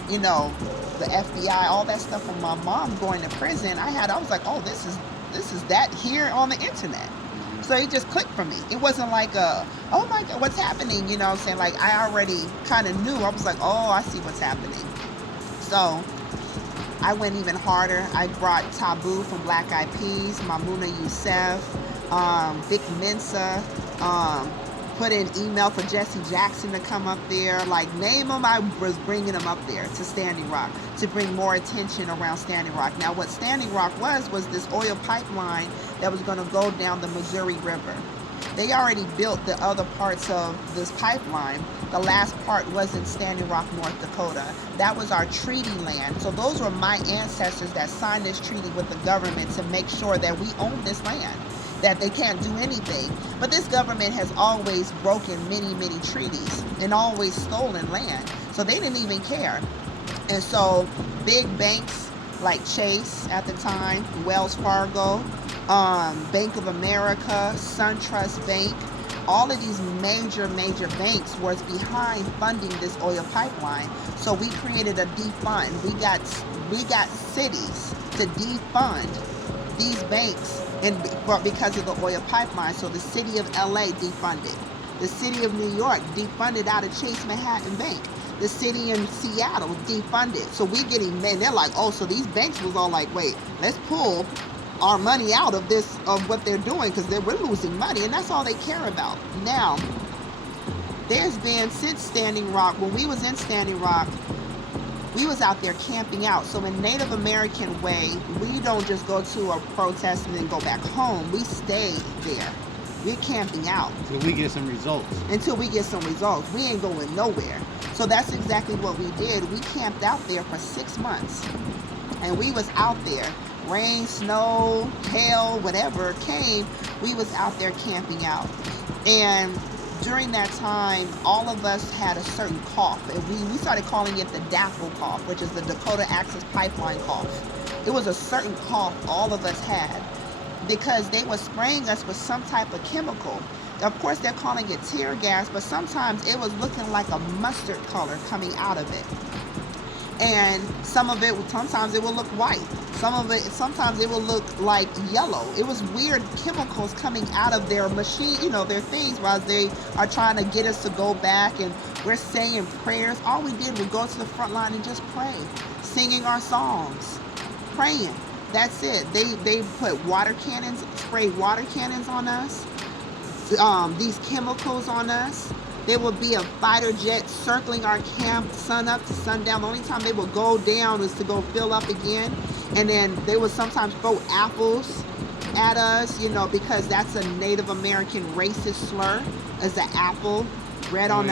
you know, the FBI, all that stuff from my mom going to prison, I was like, oh, this is that here on the internet. So it just clicked for me. It wasn't like oh my God, what's happening? You know what I'm saying? Like, I already kind of knew. I was like, oh, I see what's happening. So I went even harder. I brought Taboo from Black Eyed Peas, Mamuna Youssef, Vic Mensa, put in email for Jesse Jackson to come up there. Like, name them, I was bringing them up there to Standing Rock to bring more attention around Standing Rock. Now, what Standing Rock was this oil pipeline that was going to go down the Missouri River. They already built the other parts of this pipeline. The last part was in Standing Rock, North Dakota. That was our treaty land. So those were my ancestors that signed this treaty with the government to make sure that we own this land, that they can't do anything. But this government has always broken many, many treaties and always stolen land. So they didn't even care. And so big banks like Chase at the time, Wells Fargo, Bank of America, SunTrust Bank, all of these major banks was behind funding this oil pipeline. So we created a defund. We got we got cities to defund these banks because of the oil pipeline. So the city of LA defunded. The city of New York defunded out of Chase Manhattan Bank. The city in Seattle defunded. So we getting, man, they're like, oh, so these banks was all like, wait, let's pull our money out of this, of what they're doing, because we're losing money, and that's all they care about. Now, there's been, since Standing Rock, when we was in Standing Rock, we was out there camping out. So in Native American way, we don't just go to a protest and then go back home. We stay there. We're camping out. Until we get some results. Until we get some results. We ain't going nowhere. So that's exactly what we did. We camped out there for 6 months. And we was out there. Rain, snow, hail, whatever came, we was out there camping out. And during that time, all of us had a certain cough. And we started calling it the DAPL cough, which is the Dakota Access Pipeline cough. It was a certain cough all of us had because they were spraying us with some type of chemical. Of course, they're calling it tear gas, but sometimes it was looking like a mustard color coming out of it. And some of it, sometimes it will look white. Sometimes it will look like yellow. It was weird chemicals coming out of their machine, you know, their things, while they are trying to get us to go back, and we're saying prayers. All we did was go to the front line and just pray, singing our songs, praying. That's it. They put water cannons, sprayed water cannons on us, these chemicals on us. There will be a fighter jet circling our camp sun up to sundown. The only time they will go down is to go fill up again. And then they would sometimes throw apples at us, you know, because that's a Native American racist slur, is the apple. Red on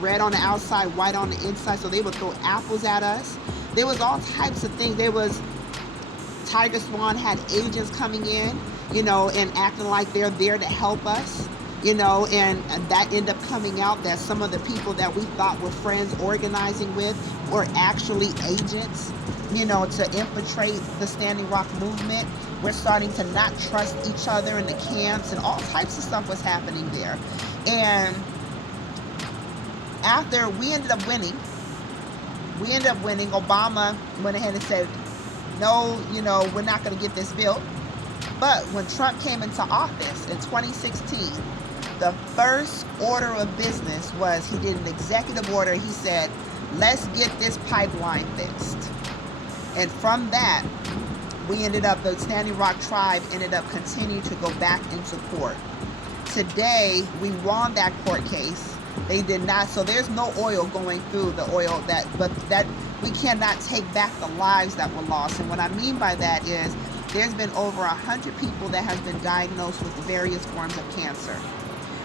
red on the outside, white on the inside. So they would throw apples at us. There was all types of things. There was, Tiger Swan had agents coming in, you know, and acting like they're there to help us. You know, and that ended up coming out that some of the people that we thought were friends organizing with were actually agents, you know, to infiltrate the Standing Rock movement. We're starting to not trust each other in the camps, and all types of stuff was happening there. And after we ended up winning, Obama went ahead and said, no, you know, we're not going to get this built. But when Trump came into office in 2016, the first order of business was he did an executive order. He said, let's get this pipeline fixed. And from that, we ended up, the Standing Rock tribe ended up continuing to go back into court. Today, we won that court case. They did not, so there's no oil going through the oil but that we cannot take back the lives that were lost. And what I mean by that is there's been over 100 people that have been diagnosed with various forms of cancer.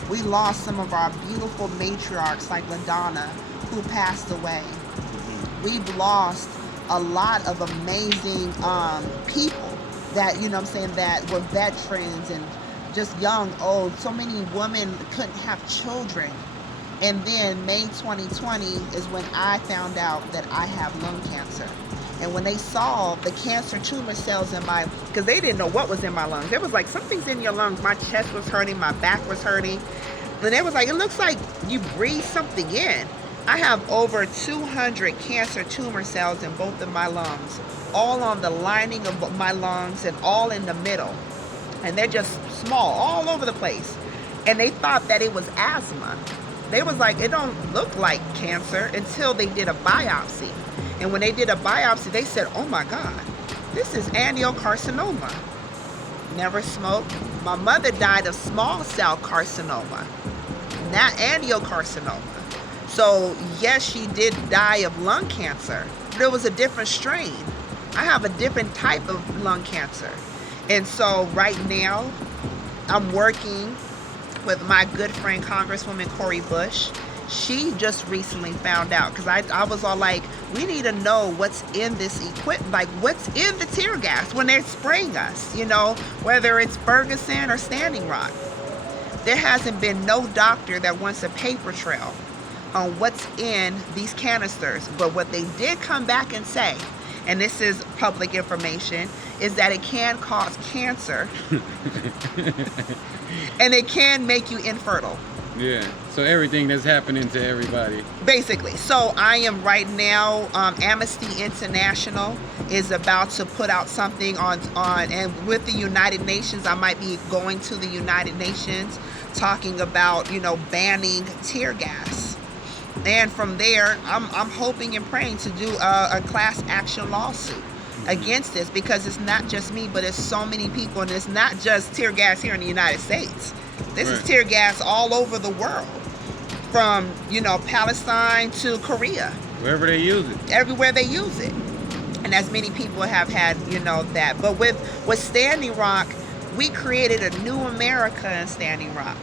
We lost some of our beautiful matriarchs like LaDonna, who passed away. We've lost a lot of amazing people that, you know what I'm saying, that were veterans and just young, old. So many women couldn't have children. And then May 2020 is when I found out that I have lung cancer. And when they saw the cancer tumor cells in my, because they didn't know what was in my lungs. It was like, something's in your lungs. My chest was hurting, my back was hurting. Then it was like, it looks like you breathed something in. I have over 200 cancer tumor cells in both of my lungs, all on the lining of my lungs and all in the middle. And they're just small, all over the place. And they thought that it was asthma. They was like, it don't look like cancer, until they did a biopsy. And when they did a biopsy, they said, oh my God, this is adenocarcinoma. Never smoked. My mother died of small cell carcinoma, not adenocarcinoma. So yes, she did die of lung cancer, but it was a different strain. I have a different type of lung cancer. And so right now, I'm working with my good friend, Congresswoman Cori Bush. She just recently found out, because I was all like, we need to know what's in this equipment, like what's in the tear gas when they're spraying us, you know, whether it's Ferguson or Standing Rock. There hasn't been no doctor that wants a paper trail on what's in these canisters. But what they did come back and say, and this is public information, is that it can cause cancer and it can make you infertile. Yeah. So everything that's happening to everybody. Basically. So I am right now, Amnesty International is about to put out something on and with the United Nations, I might be going to the United Nations talking about, you know, banning tear gas. And from there, I'm hoping and praying to do a class action lawsuit against this, because it's not just me, but it's so many people, and it's not just tear gas here in the United States. This is tear gas all over the world, from, you know, Palestine to Korea. Wherever they use it. Everywhere they use it. And as many people have had, you know, that. But with Standing Rock, we created a new America in Standing Rock.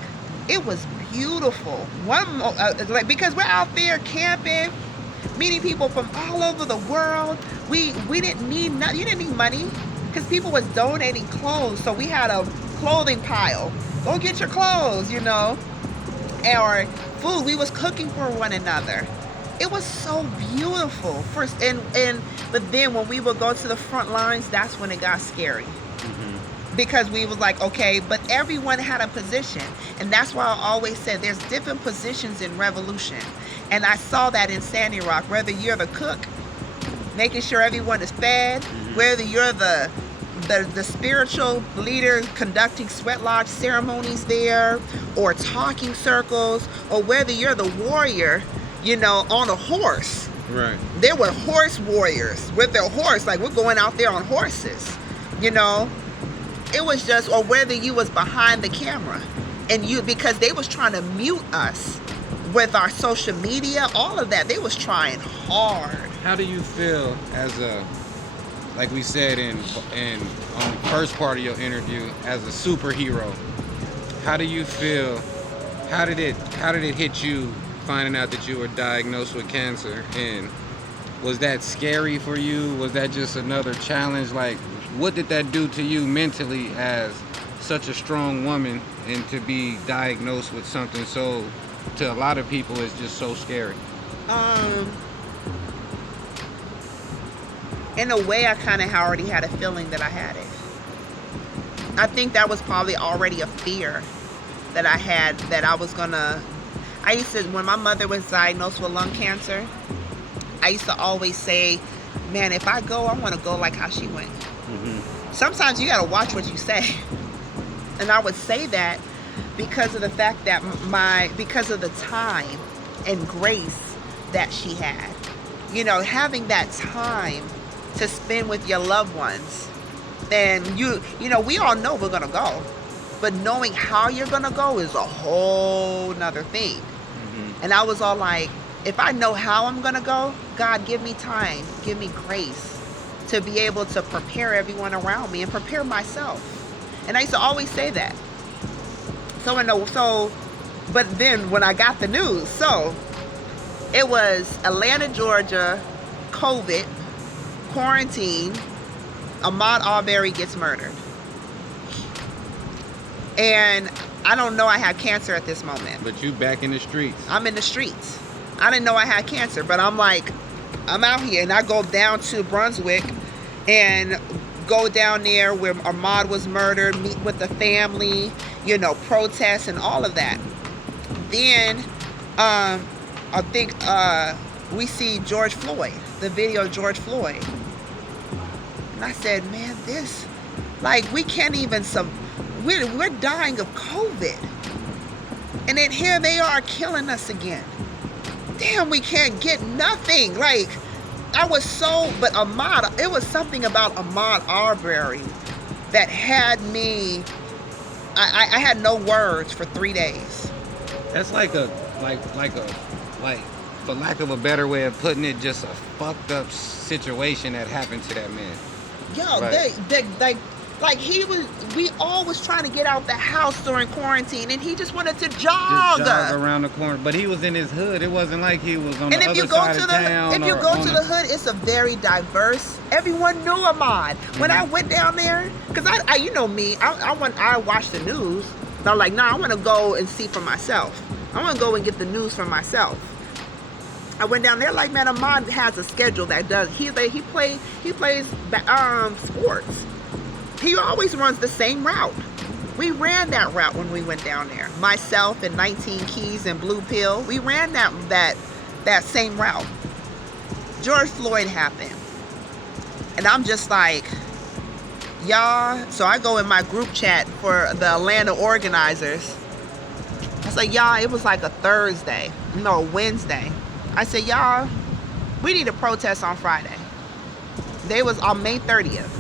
It was beautiful. Like, because we're out there camping, meeting people from all over the world. We didn't need you didn't need money, because people was donating clothes. So we had a clothing pile. Go get your clothes, you know. Or food. We was cooking for one another. It was so beautiful. But then when we would go to the front lines, that's when it got scary. Because we was like, okay, but everyone had a position. And that's why I always said there's different positions in revolution. And I saw that in Standing Rock. Whether you're the cook, making sure everyone is fed, whether you're the spiritual leader conducting sweat lodge ceremonies there, or talking circles, or whether you're the warrior, you know, on a horse. Right. There were horse warriors with their horse, like we're going out there on horses, you know. It was just, or whether you was behind the camera, and because they was trying to mute us with our social media, all of that, they was trying hard. How do you feel as like we said on the first part of your interview, as a superhero? How do you feel? How did it hit you finding out that you were diagnosed with cancer? And was that scary for you? Was that just another challenge? Like, what did that do to you mentally as such a strong woman, and to be diagnosed with something so, to a lot of people, is just so scary? In a way, I kind of already had a feeling that I had it. I think that was probably already a fear that I had, that I was gonna, I used to, when my mother was diagnosed with lung cancer, I used to always say, man, if I go, I want to go like how she went. Sometimes you got to watch what you say. And I would say that because of the fact that because of the time and grace that she had. You know, having that time to spend with your loved ones. And you know, we all know we're going to go. But knowing how you're going to go is a whole nother thing. And I was all like, if I know how I'm going to go, God, give me time, give me grace to be able to prepare everyone around me and prepare myself. And I used to always say that. But then when I got the news, so it was Atlanta, Georgia, COVID, quarantine, Ahmaud Arbery gets murdered. And I don't know I had cancer at this moment. But you back in the streets. I'm in the streets. I didn't know I had cancer, but I'm like, I'm out here, and I go down to Brunswick and go down there where Ahmaud was murdered, meet with the family, you know, protest and all of that. Then I think we see George Floyd, the video of George Floyd. And I said, man, this, like, we can't even, we're dying of COVID. And then here they are killing us again. Damn, we can't get nothing. Like, I was so, but Ahmaud, it was something about Ahmaud Arbery that had me, I had no words for 3 days. That's like for lack of a better way of putting it, just a fucked up situation that happened to that man. Yo, Right. we all was trying to get out the house during quarantine, and he just wanted to jog. Just jog around the corner, but he was in his hood. It wasn't like he was on the other side of town. If you go to the hood, it's a very diverse. Everyone knew Ahmaud. When I went down there, because I you know me, I watched the news. And I'm like, nah, I want to go and see for myself. I want to go and get the news for myself. I went down there, like, man, Ahmaud has a schedule that does. He plays sports. He always runs the same route. We ran that route when we went down there. Myself and 19 Keys and Blue Pill, we ran that same route. George Floyd happened. And I'm just like, y'all. So I go in my group chat for the Atlanta organizers. I was like, y'all, it was like a Thursday, no, Wednesday. I said, y'all, we need to protest on Friday. They was on May 30th.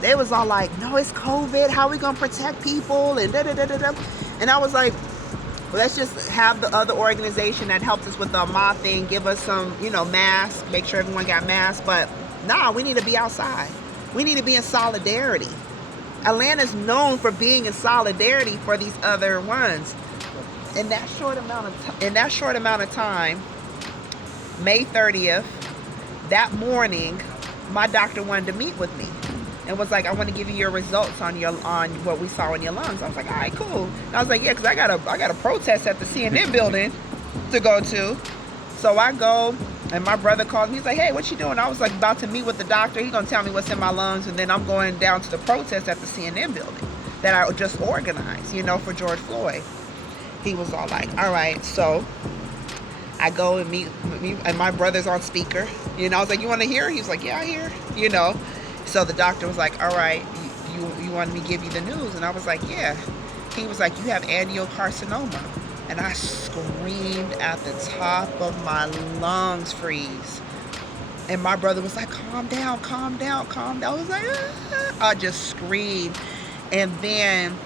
They was all like, no, it's COVID. How we gonna protect people? And da-da-da-da-da. And I was like, let's just have the other organization that helped us with the Ahmaud thing give us some, masks, make sure everyone got masks. But nah, we need to be outside. We need to be in solidarity. Atlanta's known for being in solidarity for these other ones. In that short amount of time, May 30th, that morning, my doctor wanted to meet with me and was like, I want to give you your results on what we saw in your lungs. I was like, all right, cool. And I was like, yeah, because I got a protest at the CNN building to go to. So I go, and my brother called me. He's like, hey, what you doing? I was like about to meet with the doctor. He's going to tell me what's in my lungs, and then I'm going down to the protest at the CNN building that I just organized, for George Floyd. He was all like, all right. So I go and meet, and my brother's on speaker. I was like, you want to hear? He was like, yeah, I hear. So the doctor was like, all right, you wanted me to give you the news? And I was like, yeah. He was like, you have angiocarcinoma. And I screamed at the top of my lungs, Freeze. And my brother was like, calm down, calm down, calm down. I was like, ah. I just screamed. And then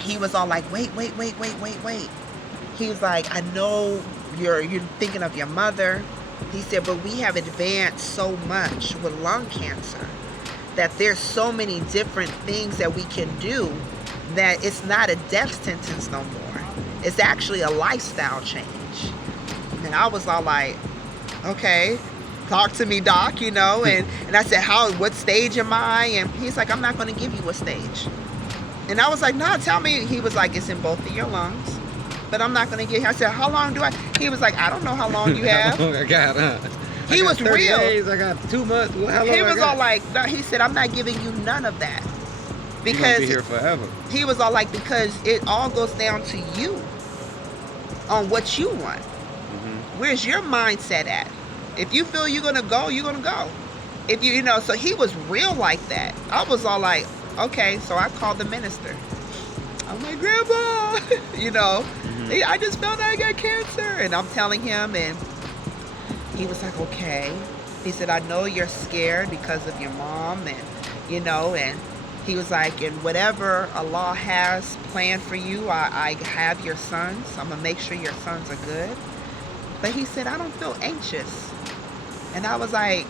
he was all like, wait. He was like, I know you're thinking of your mother. He said, but we have advanced so much with lung cancer that there's so many different things that we can do that it's not a death sentence no more. It's actually a lifestyle change. And I was all like, okay, talk to me, doc, and I said, what stage am I? And he's like, I'm not going to give you a stage. And I was like, no, tell me. He was like, it's in both of your lungs, but I'm not going to give you. I said, how long do I? He was like, I don't know how long you have. How long I got, He was 30 real. days, I got 2 months. How long He was all like, no, he said, I'm not giving you none of that. You're gonna be here forever. He was all like, because it all goes down to you on what you want. Mm-hmm. Where's your mindset at? If you feel you're going to go, you're going to go. If so he was real like that. I was all like, okay. So I called the minister. I'm like, Grandpa, Mm-hmm. I just found out I got cancer. And I'm telling him, and he was like, okay. He said, I know you're scared because of your mom, and, and he was like, and whatever Allah has planned for you, I have your sons. I'm going to make sure your sons are good. But he said, I don't feel anxious. And I was like,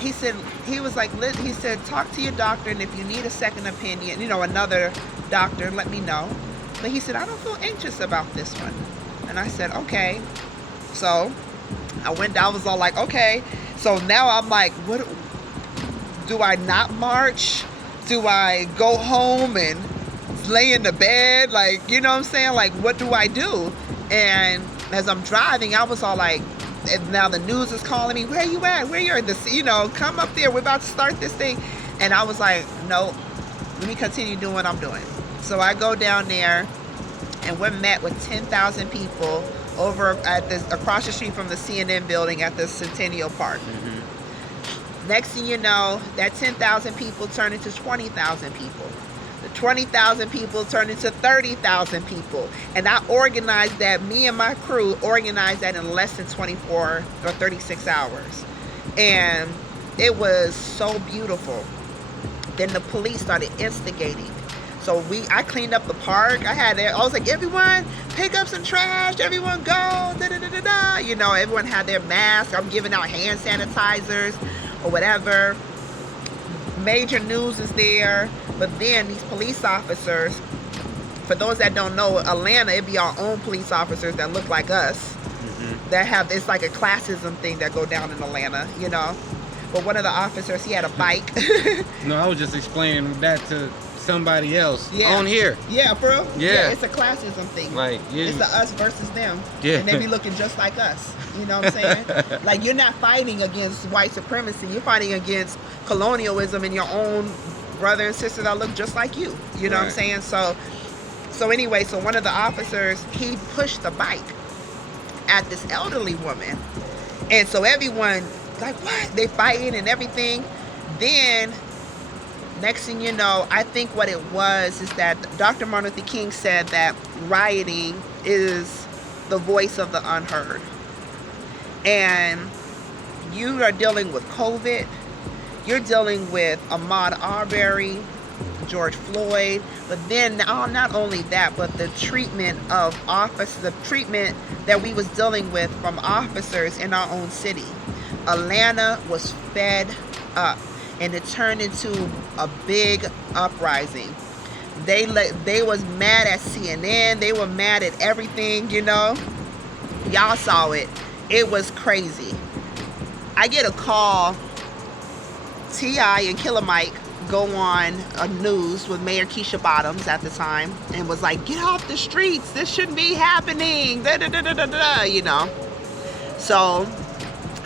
he said, talk to your doctor, and if you need a second opinion, another doctor, let me know. But he said, I don't feel anxious about this one. And I said, okay. So I was all like, okay. So now I'm like, what? Do I not march? Do I go home and lay in the bed? Like, what I'm saying? Like, what do I do? And as I'm driving, I was all like, and now the news is calling me, where you at? Where you're this, come up there. We're about to start this thing. And I was like, no, let me continue doing what I'm doing. So I go down there, and we're met with 10,000 people over across the street from the CNN building at the Centennial Park. Mm-hmm. Next thing you know, that 10,000 people turn into 20,000 people. The 20,000 people turned into 30,000 people. And I organized that, me and my crew organized that in less than 24 or 36 hours. And it was so beautiful. Then the police started instigating. So I cleaned up the park. I was like, everyone pick up some trash. Everyone go. Da-da-da-da-da. Everyone had their masks. I'm giving out hand sanitizers or whatever. Major news is there. But then these police officers, for those that don't know, Atlanta, it'd be our own police officers that look like us. Mm-hmm. That it's like a classism thing that go down in Atlanta, But one of the officers, he had a bike. No, I was just explaining that to somebody else on here. Yeah, bro. Yeah. It's a classism thing. Like, it's the us versus them. Yeah. And they be looking just like us. You know what I'm saying? Like, you're not fighting against white supremacy. You're fighting against colonialism in your own brother and sister that look just like you. You know what I'm saying? So anyway, so one of the officers, he pushed the bike at this elderly woman. And so everyone, like, what? They fighting and everything. Then, next thing you know, I think what it was is that Dr. Martin Luther King said that rioting is the voice of the unheard. And you are dealing with COVID. You're dealing with Ahmaud Arbery, George Floyd, but then not only that, but the treatment of the treatment that we was dealing with from officers in our own city. Atlanta was fed up, and it turned into a big uprising. They was mad at CNN. They were mad at everything, you know. Y'all saw it. It was crazy. I get a call. T.I. and Killer Mike go on a news with Mayor Keisha Bottoms at the time and was like, get off the streets. This shouldn't be happening. Da, da, da, da, da, da, you know. So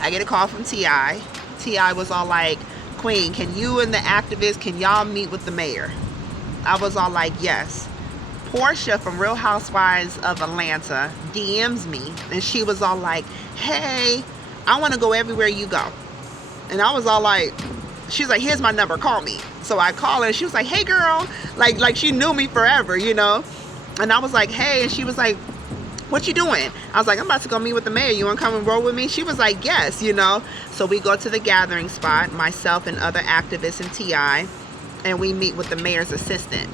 I get a call from T.I. T.I. was all like, Queen, can you and the activists, can y'all meet with the mayor? I was all like, yes. Portia from Real Housewives of Atlanta DMs me, and she was all like, hey, I want to go everywhere you go. And I was all like, she's like, here's my number, call me. So I call her, and she was like, hey girl, like she knew me forever, you know. And I was like, hey, and she was like, what you doing? I was like, I'm about to go meet with the mayor. You want to come and roll with me? She was like, yes, you know. So we go to the gathering spot, myself and other activists and TI, and we meet with the mayor's assistant.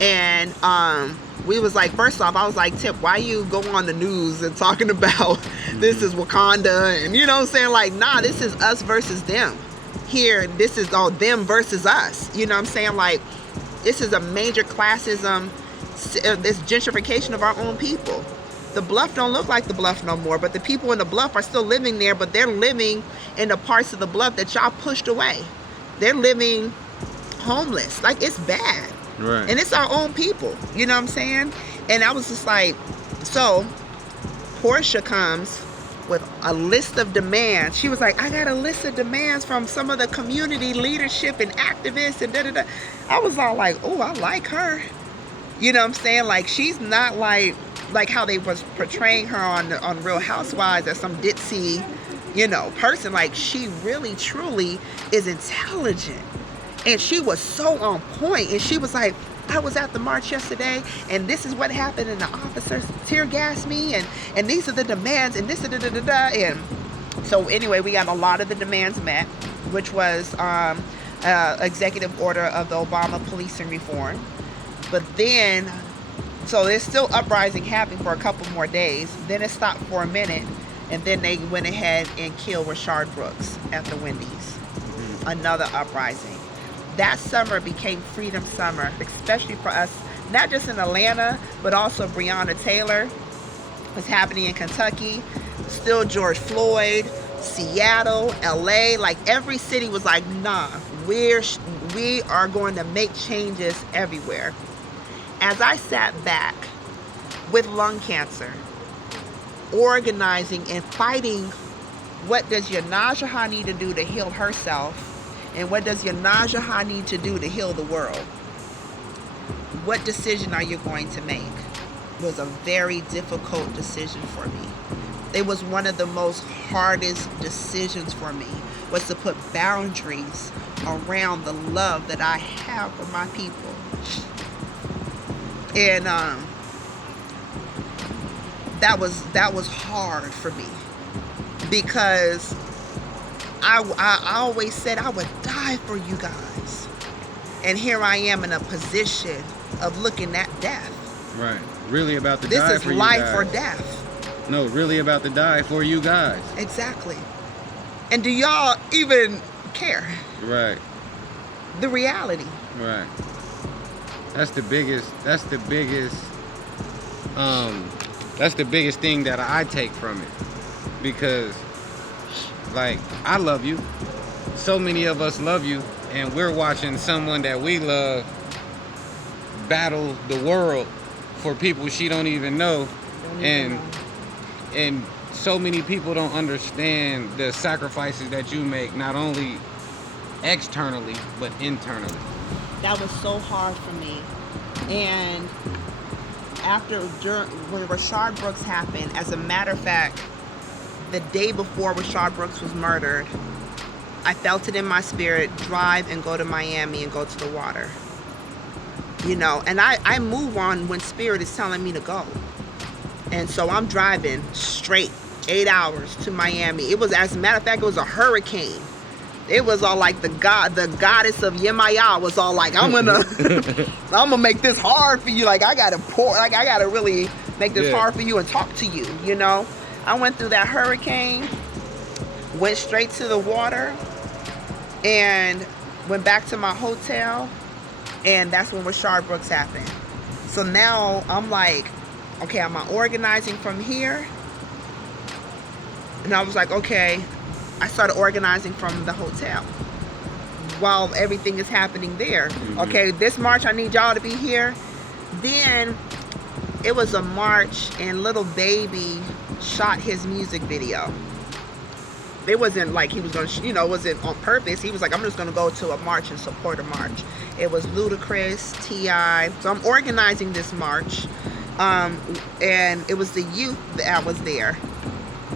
And we was like, first off, I was like, Tip, why you go on the news and talking about this is Wakanda, and you know what I'm saying? Like, nah, this is us versus them. Here, this is all them versus us. You know what I'm saying? Like, this is a major classism, this gentrification of our own people. The Bluff don't look like the Bluff no more, but the people in the Bluff are still living there, but they're living in the parts of the Bluff that y'all pushed away. They're living homeless. Like, it's bad. Right. And it's our own people. You know what I'm saying? And I was just like, so Portia comes with a list of demands. She was like, I got a list of demands from some of the community leadership and activists and da-da-da. I was all like, oh, I like her. You know what I'm saying? Like, she's not like how they was portraying her on Real Housewives as some ditzy, you know, person. Like, she really, truly is intelligent. And she was so on point. And she was like, I was at the march yesterday, and this is what happened, and the officers tear gassed me, and these are the demands, and this, da-da-da-da-da. And so anyway, we got a lot of the demands met, which was executive order of the Obama policing reform. But then, so there's still uprising happening for a couple more days. Then it stopped for a minute, and then they went ahead and killed Rashard Brooks at the Wendy's. Another uprising. That summer became Freedom Summer, especially for us, not just in Atlanta, but also Breonna Taylor was happening in Kentucky, still George Floyd, Seattle, LA, like every city was like, nah, we are going to make changes everywhere. As I sat back with lung cancer, organizing and fighting, what does Yonasda need to do to heal herself? And what does Yonasda need to do to heal the world? What decision are you going to make? It was a very difficult decision for me. It was one of the most hardest decisions for me, was to put boundaries around the love that I have for my people. And that was hard for me, because I always said I would die for you guys. And here I am in a position of looking at death. Right. Really about to die for you guys. This is life or death. No, really about to die for you guys. Exactly. And do y'all even care? Right. The reality. Right. That's the biggest thing that I take from it. Because, like, I love you. So many of us love you, and we're watching someone that we love battle the world for people she don't even know. And so many people don't understand the sacrifices that you make, not only externally, but internally. That was so hard for me. And when Rashard Brooks happened, as a matter of fact, the day before Rashard Brooks was murdered, I felt it in my spirit, drive and go to Miami and go to the water. You know, and I move on when spirit is telling me to go. And so I'm driving straight 8 hours to Miami. It was, as a matter of fact, it was a hurricane. It was all like the goddess of Yemaya was all like, I'm gonna make this hard for you. Like I gotta really make this hard for you and talk to you, you know? I went through that hurricane, went straight to the water, and went back to my hotel, and that's when Rashard Brooks happened. So now I'm like, okay, am I organizing from here? And I was like, okay. I started organizing from the hotel while everything is happening there. Okay, this March I need y'all to be here. Then it was a march and Little Baby shot his music video. It wasn't like he was gonna, you know, it wasn't on purpose. He was like, I'm just gonna go to a march and support a march. It was Ludacris, T.I. So I'm organizing this march, and it was the youth that was there.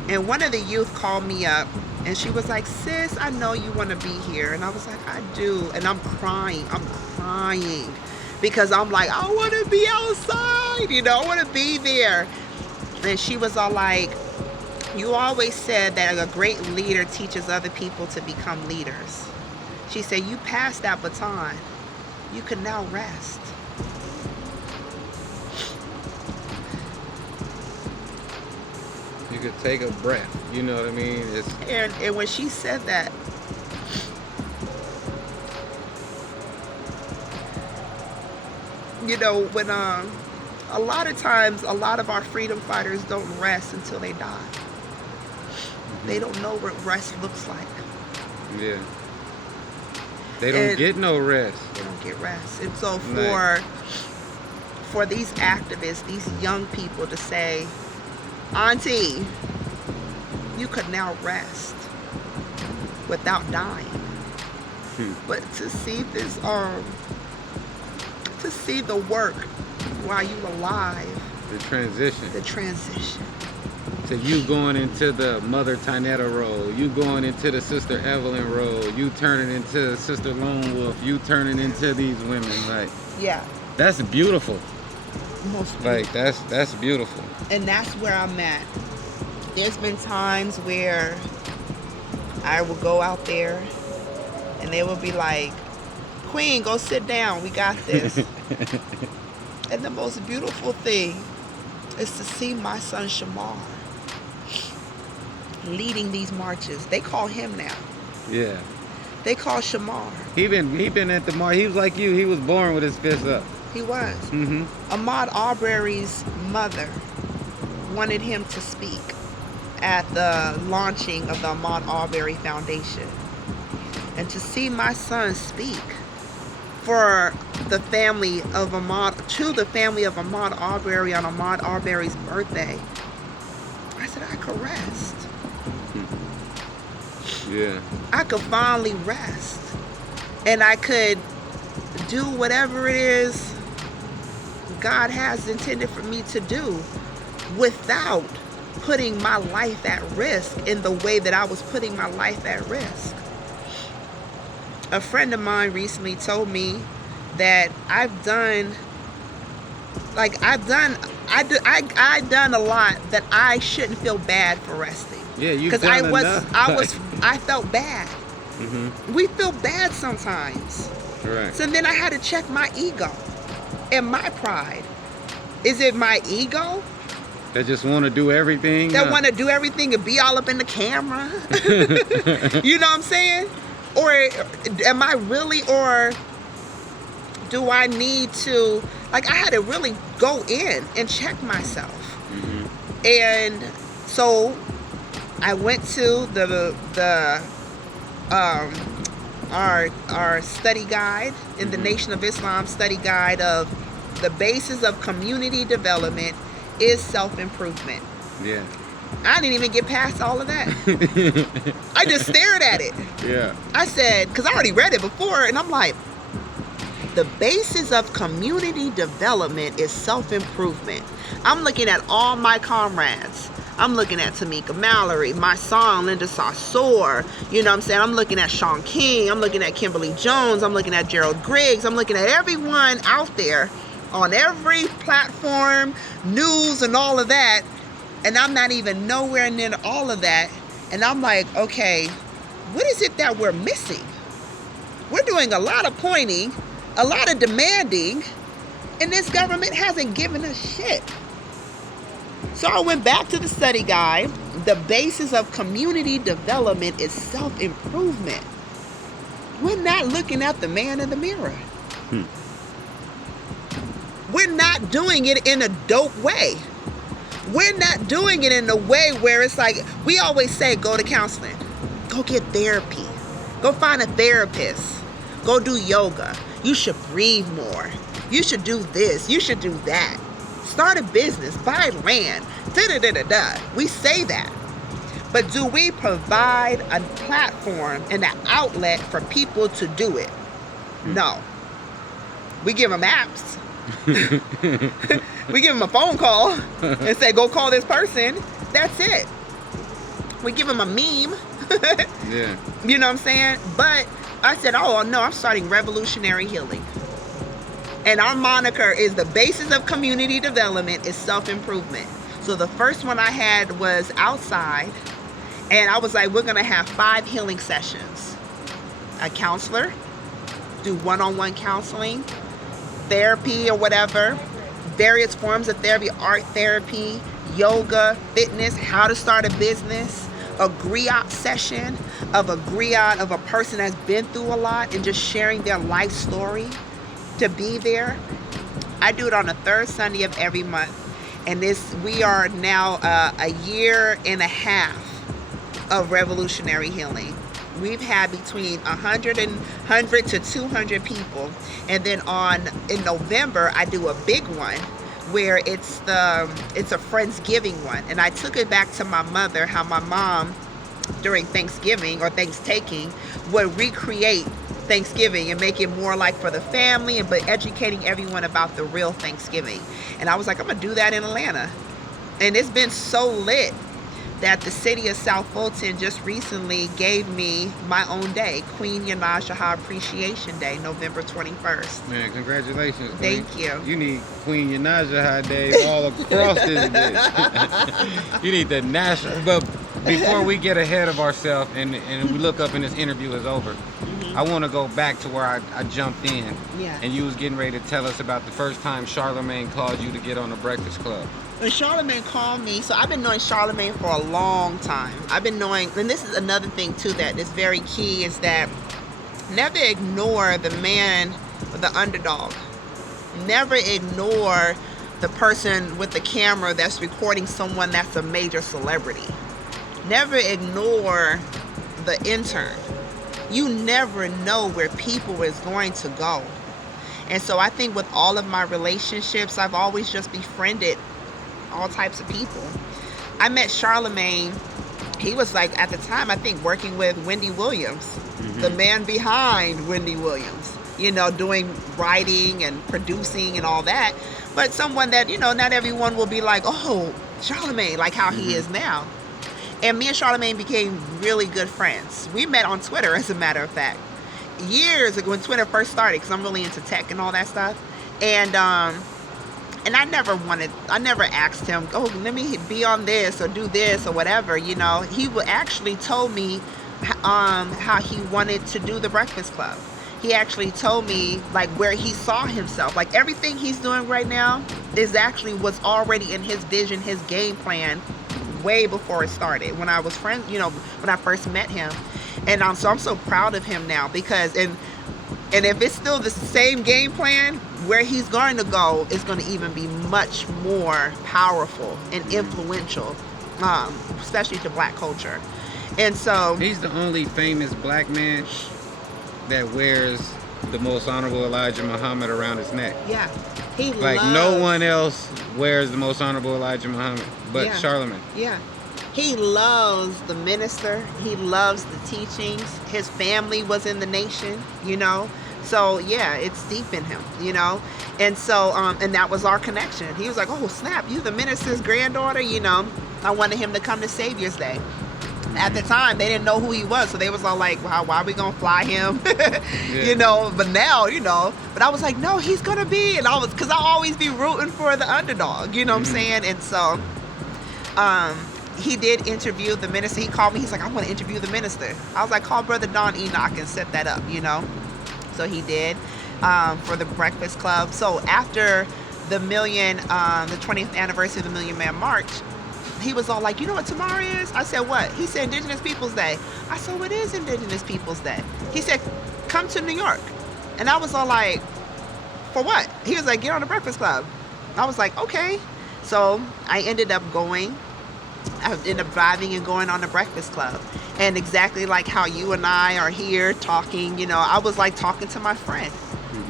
And one of the youth called me up, and she was like, sis, I know you want to be here. And I was like, I do. And I'm crying. Because I'm like, I want to be outside. You know, I want to be there. And she was all like, you always said that a great leader teaches other people to become leaders. She said, you passed that baton. You can now rest. You could take a breath, you know what I mean? And when she said that, you know, when a lot of times, a lot of our freedom fighters don't rest until they die. They don't know what rest looks like. Yeah. They don't get no rest. They don't get rest. And so Right. for these activists, these young people to say, Auntie, you could now rest without dying. But to see this, to see the work while you alive. The transition. To you going into the Mother Tynetta role, you going into the Sister Evelyn role, you turning into Sister Lone Wolf, you turning into these women, like. Yeah. That's beautiful. Most beautiful. Like that's beautiful. And that's where I'm at. There's been times where I will go out there and they will be like, Queen, go sit down, we got this. And the most beautiful thing is to see my son Shamar leading these marches. They call him now. Yeah. They call Shamar. He been at the march. He was like you. He was born with his fist up. He was. Ahmaud Arbery's mother wanted him to speak at the launching of the Ahmaud Arbery Foundation. And to see my son speak for the family of Ahmaud Arbery on Ahmaud Arbery's birthday, I said, I could rest. Yeah. I could finally rest. And I could do whatever it is God has intended for me to do without putting my life at risk in the way that I was putting my life at risk. A friend of mine recently told me that I've done a lot that I shouldn't feel bad for resting. Yeah, you've done enough. I felt bad. We feel bad sometimes. Right. So then I had to check my ego and my pride. Is it my ego That just want to do everything? that want to do everything and be all up in the camera? You know what I'm saying? Or am I really, or do I need to, like, I had to really go in and check myself. And so I went to our study guide in the Nation of Islam study guide of the basis of community development is self-improvement. Yeah. I didn't even get past all of that. I just stared at it. Yeah. I said, because I already read it before, and I'm like, the basis of community development is self-improvement. I'm looking at all my comrades. I'm looking at Tamika Mallory, my song, Linda Saussure. You know what I'm saying? I'm looking at Sean King. I'm looking at Kimberly Jones. I'm looking at Gerald Griggs. I'm looking at everyone out there on every platform, news and all of that. And I'm not even nowhere near all of that. And I'm like, okay, what is it that we're missing? We're doing a lot of pointing, a lot of demanding, and this government hasn't given us shit. So I went back to the study guide. The basis of community development is self-improvement. We're not looking at the man in the mirror. We're not doing it in a dope way. We're not doing it in a way where it's like, we always say, go to counseling, go get therapy, go find a therapist, go do yoga. You should breathe more. You should do this. You should do that. Start a business, buy land, da-da-da-da-da. We say that. But do we provide a platform and an outlet for people to do it? No. We give them apps. We give them a phone call and say, go call this person. That's it. We give them a meme. Yeah. You know what I'm saying? But I said, oh no, I'm starting revolutionary healing. And our moniker is the basis of community development is self-improvement. So the first one I had was outside. And I was like, we're going to have 5 healing sessions. A counselor, do one-on-one counseling, therapy or whatever, various forms of therapy, art therapy, yoga, fitness, how to start a business, a griot session of a person that's been through a lot and just sharing their life story to be there. I do it on the 3rd Sunday of every month. And we are now a year and a half of revolutionary healing. We've had between 100 to 200 people. And then in November, I do a big one where it's a Friendsgiving one. And I took it back to my mother, how my mom during Thanksgiving or Thanksgiving would recreate Thanksgiving and make it more like for the family, but educating everyone about the real Thanksgiving. And I was like, I'm gonna do that in Atlanta. And it's been so lit that the city of South Fulton just recently gave me my own day, Queen Yonasda Appreciation Day, November 21st. Man, congratulations, Queen. Thank you. You need Queen Yonasda Day all across this bitch. You need the national. But before we get ahead of ourselves and we look up and this interview is over, I want to go back to where I jumped in. Yeah. And you was getting ready to tell us about the first time Charlemagne called you to get on the Breakfast Club. When Charlemagne called me, so I've been knowing Charlemagne for a long time. I've been knowing, and this is another thing too that is very key, is that never ignore the man, the underdog. Never ignore the person with the camera that's recording someone that's a major celebrity. Never ignore the intern. You never know where people is going to go. And so I think with all of my relationships, I've always just befriended all types of people. I met Charlemagne, he was like at the time I think working with Wendy Williams, the man behind Wendy Williams, you know, doing writing and producing and all that. But someone that, you know, not everyone will be like, oh, Charlemagne, like how he is now. And me and Charlemagne became really good friends. We met on Twitter, as a matter of fact, years ago when Twitter first started, because I'm really into tech and all that stuff. And I never asked him, oh, let me be on this or do this or whatever, you know. He actually told me how he wanted to do the Breakfast Club. He actually told me like where he saw himself. Like everything he's doing right now was already in his vision, his game plan, way before it started. When I was friends, you know, when I first met him. And so I'm so proud of him now because, and if it's still the same game plan, where he's going to go is going to even be much more powerful and influential, especially to black culture. And so he's the only famous black man that wears the most honorable Elijah Muhammad around his neck. Yeah, he like loves, no one else wears the most honorable Elijah Muhammad but Charlemagne. Yeah, He loves the minister. He loves the teachings. His family was in the nation, you know. So yeah, it's deep in him, you know. And so and that was our connection. He was like, "Oh snap, you the minister's granddaughter," you know. I wanted him to come to Savior's Day. At the time, they didn't know who he was, so they was all like, "Wow, why are we gonna fly him?" You know. But now, you know. But I was like, "No, he's gonna be," and because I always be rooting for the underdog, you know what I'm saying? And so, he did interview the minister. He called me. He's like, "I want to interview the minister." I was like, "Call Brother Don Enoch and set that up," you know. So he did for the Breakfast Club. So after the 20th anniversary of the Million Man March, he was all like, "You know what tomorrow is?" I said, "What?" He said, "Indigenous Peoples Day." I said, "What is Indigenous Peoples Day?" He said, "Come to New York." And I was all like, "For what?" He was like, "Get on the Breakfast Club." I was like, "Okay." So I ended up going. I ended up driving and going on the Breakfast Club. And exactly like how you and I are here talking, you know, I was like talking to my friend.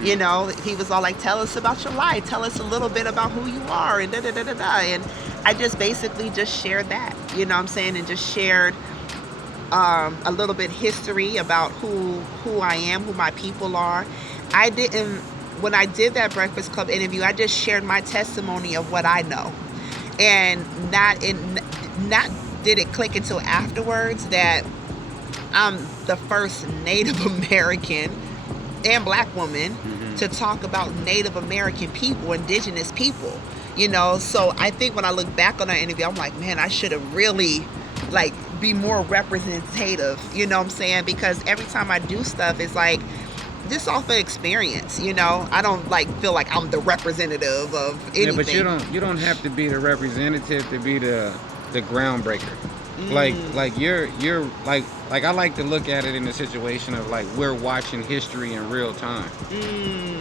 You know, he was all like, "Tell us about your life. Tell us a little bit about who you are," and da-da-da-da-da. And I just basically just shared that, you know what I'm saying, and just shared a little bit history about who I am, who my people are. When I did that Breakfast Club interview, I just shared my testimony of what I know. And not did it click until afterwards that I'm the first Native American and Black woman to talk about Native American people, Indigenous people, you know. So I think when I look back on that interview, I'm like, man, I should have really like be more representative, you know what I'm saying? Because every time I do stuff, it's like just off of experience, you know. I don't like feel like I'm the representative of anything. Yeah, but you don't have to be the representative to be the groundbreaker. Like you're like I like to look at it in the situation of like we're watching history in real time.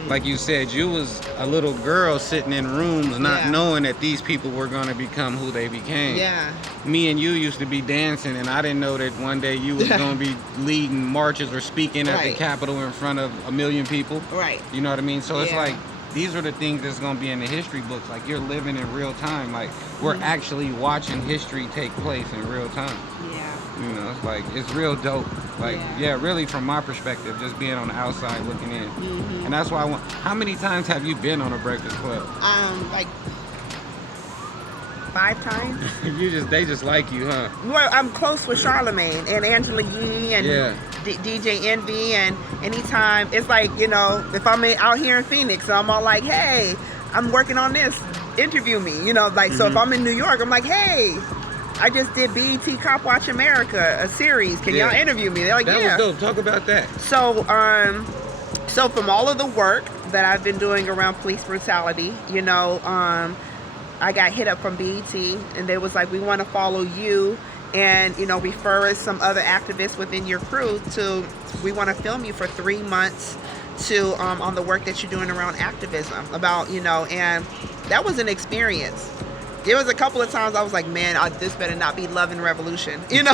Like you said, you was a little girl sitting in rooms not knowing that these people were going to become who they became. Yeah. Me and you used to be dancing, and I didn't know that one day you was going to be leading marches or speaking at the Capitol in front of 1 million people. Right. You know what I mean? So it's like these are the things that's going to be in the history books. Like you're living in real time. Like we're actually watching history take place in real time. Yeah. You know, it's like, it's real dope. Like, really from my perspective, just being on the outside looking in. And that's why how many times have you been on a Breakfast Club? Like 5 times. They just like you, huh? Well, I'm close with Charlemagne and Angela Yee and DJ Envy, and anytime it's like, you know, if I'm out here in Phoenix, I'm all like, "Hey, I'm working on this, interview me," you know, like, so if I'm in New York, I'm like, "Hey, I just did BET Cop Watch America, a series, can y'all interview me?" They're like, that was dope. Talk about that. So so from all of the work that I've been doing around police brutality, you know, I got hit up from BET, and they was like, "We want to follow you and, you know, refer us some other activists within your crew we want to film you for 3 months to on the work that you're doing around activism about," you know. And that was an experience. There was a couple of times I was like, "Man, this better not be Love and Revolution," you know.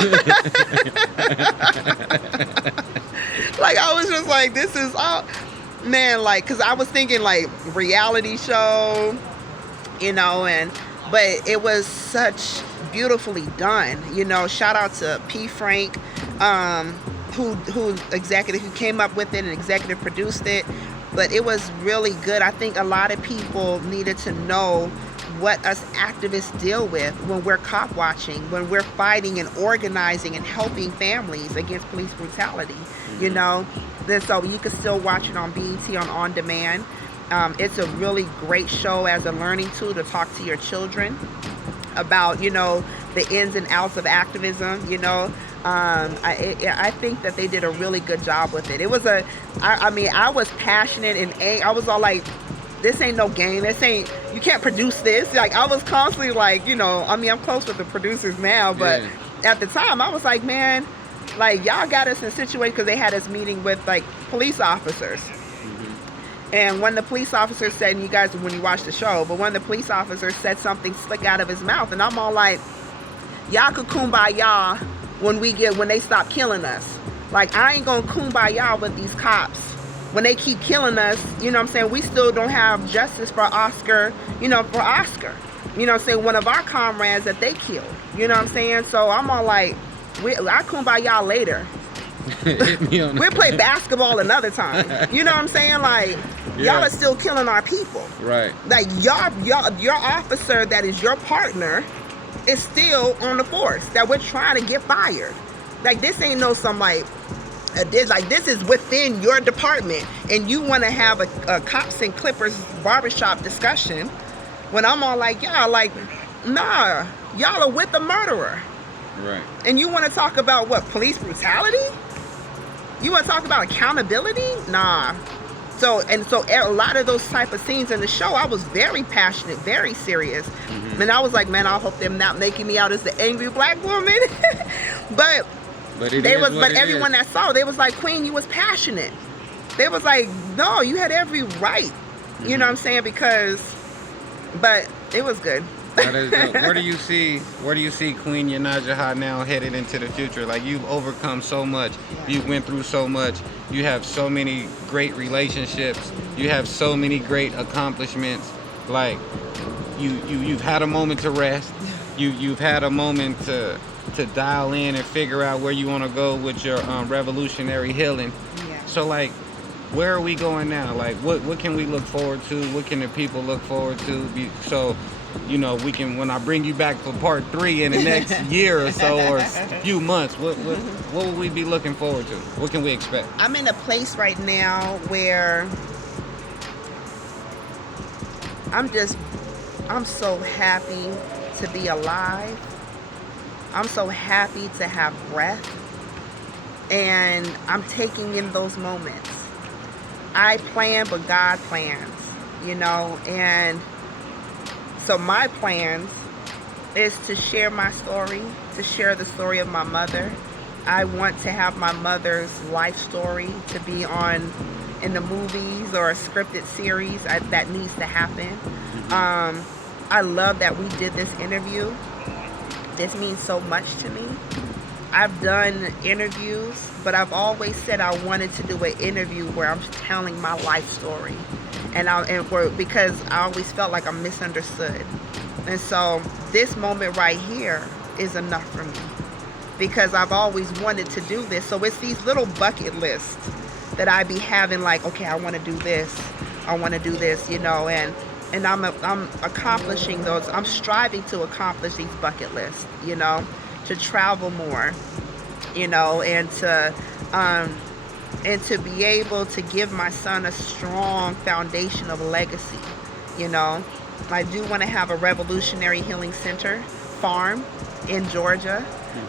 Like I was just like, this is man, like, because I was thinking like reality show, you know, but it was such beautifully done, you know. Shout out to P. Frank, who came up with it and executive produced it. But it was really good. I think a lot of people needed to know what us activists deal with when we're cop watching, when we're fighting and organizing and helping families against police brutality, you know. Then so you can still watch it on BET on demand. It's a really great show as a learning tool to talk to your children about, you know, the ins and outs of activism, you know. I think that they did a really good job with it. It was I was passionate and I was all like, this ain't no game. You can't produce this. Like, I was constantly like, you know, I mean, I'm close with the producers now, but at the time I was like, man, like, y'all got us in a situation, because they had us meeting with like police officers. And when the police officer said, and you guys, when you watch the show, but when the police officer said something slick out of his mouth, and I'm all like, y'all could kumbaya when they stop killing us. Like, I ain't gonna kumbaya with these cops when they keep killing us. You know what I'm saying? We still don't have justice for Oscar, you know, You know what I'm saying? One of our comrades that they killed. You know what I'm saying? So I'm all like, I kumbaya later. Hit me on We'll play basketball another time. You know what I'm saying? Like, Yeah. y'all are still killing our people. Right. Like, your officer that is your partner is still on the force that we're trying to get fired. Like, this ain't no some like this is within your department, and you want to have a cops and clippers barbershop discussion when I'm all like, y'all, like, nah, y'all are with the murderer. Right. And you want to talk about what, police brutality? You want to talk about accountability? Nah. So a lot of those type of scenes in the show, I was very passionate, very serious. And I was like, man, I hope they're not making me out as the angry black woman. but everyone that saw, they was like, Queen, you was passionate. They was like, no, you had every right. You know what I'm saying? But it was good. Where do you see Queen Yonasda now headed into the future? Like, you've overcome so much, you went through so much, you have so many great relationships, you have so many great accomplishments. Like, you've had a moment to rest, you've had a moment to dial in and figure out where you want to go with your revolutionary healing. So, like, where are we going now? Like, what can we look forward to? What can the people look forward to? So, you know, we can, when I bring you back for part 3 in the next year or so, or a few months, what will we be looking forward to? What can we expect? I'm in a place right now where I'm so happy to be alive. I'm so happy to have breath. And I'm taking in those moments. I plan, but God plans, you know, and so my plans is to share my story, to share the story of my mother. I want to have my mother's life story to be in the movies or a scripted series. That needs to happen. I love that we did this interview. This means so much to me. I've done interviews, but I've always said I wanted to do an interview where I'm telling my life story, because I always felt like I'm misunderstood. And so this moment right here is enough for me, because I've always wanted to do this. So it's these little bucket lists that I be having, like, okay, I want to do this, I want to do this, you know, and I'm accomplishing those. I'm striving to accomplish these bucket lists, you know, to travel more, you know, and to be able to give my son a strong foundation of legacy, you know. I do want to have a revolutionary healing center farm in Georgia,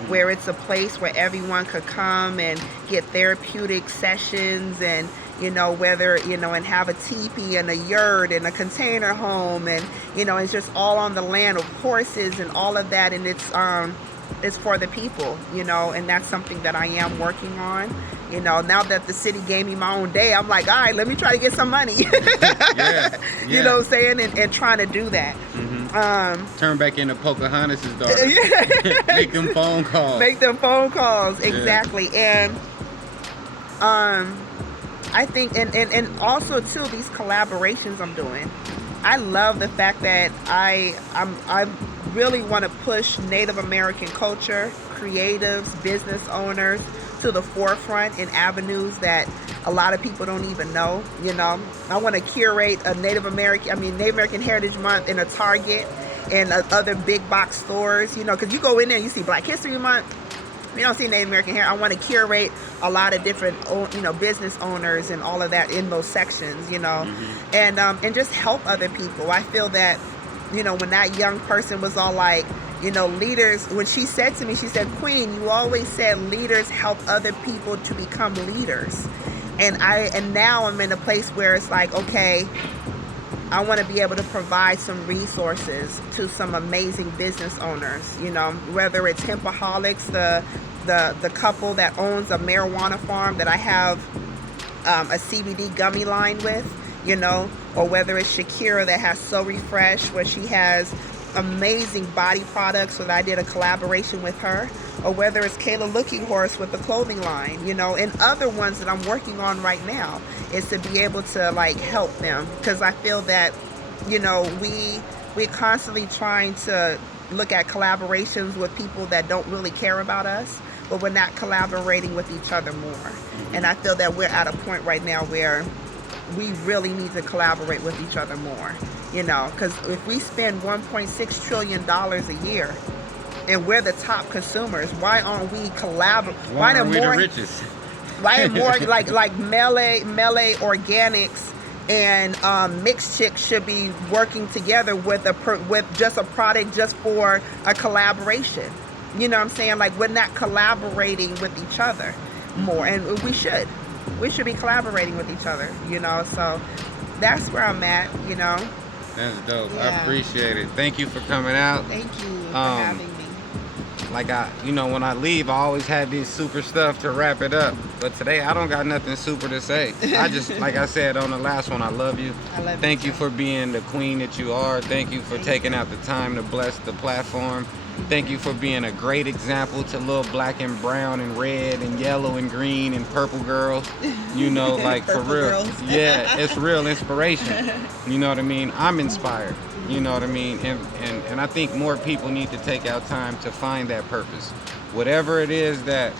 where it's a place where everyone could come and get therapeutic sessions, and, you know, whether, you know, and have a teepee and a yurt and a container home, and, you know, it's just all on the land of horses and all of that, and it's for the people, you know, and that's something that I am working on. You know, now that the city gave me my own day, I'm like, all right, let me try to get some money. You know what I'm saying? And trying to do that. Turn back into Pocahontas' daughter. Make them phone calls. Make them phone calls, exactly. And I think, and also too, these collaborations I'm doing. I love the fact that I really want to push Native American culture, creatives, business owners to the forefront in avenues that a lot of people don't even know. You know, I want to curate a Native American Heritage Month in a Target and other big box stores, you know, because you go in there and you see Black History Month, you don't see Native American hair. I want to curate a lot of different, you know, business owners and all of that in those sections, you know, and just help other people. I feel that, you know, when that young person was all like, you know, leaders, when she said to me, she said, Queen, you always said leaders help other people to become leaders. And now I'm in a place where it's like, okay, I want to be able to provide some resources to some amazing business owners, you know, whether it's Hempaholics, the couple that owns a marijuana farm that I have a CBD gummy line with, you know, or whether it's Shakira that has So Refresh, where she has amazing body products, so that I did a collaboration with her, or whether it's Kayla Looking Horse with the clothing line, you know, and other ones that I'm working on right now, is to be able to like help them, because I feel that, you know, we're constantly trying to look at collaborations with people that don't really care about us, but we're not collaborating with each other more. And I feel that we're at a point right now where we really need to collaborate with each other more, you know, because if we spend $1.6 trillion a year and we're the top consumers, why aren't we collaborating? Why are we the richest? Why are more like Melee Organics and Mixed Chicks should be working together with just a product just for a collaboration? You know what I'm saying? Like, we're not collaborating with each other more, and we should. We should be collaborating with each other, you know. So that's where I'm at, you know. That's dope. Yeah. I appreciate it. Thank you for coming out. Thank you for having me. Like when I leave, I always have these super stuff to wrap it up. But today, I don't got nothing super to say. I just, like I said on the last one, I love you. I love you. Thank you for being the queen that you are. Thank you for taking out the time to bless the platform. Thank you for being a great example to little black and brown and red and yellow and green and purple girls. You know, like for real. Girls. Yeah, it's real inspiration. You know what I mean? I'm inspired. You know what I mean? And I think more people need to take out time to find that purpose. Whatever it is that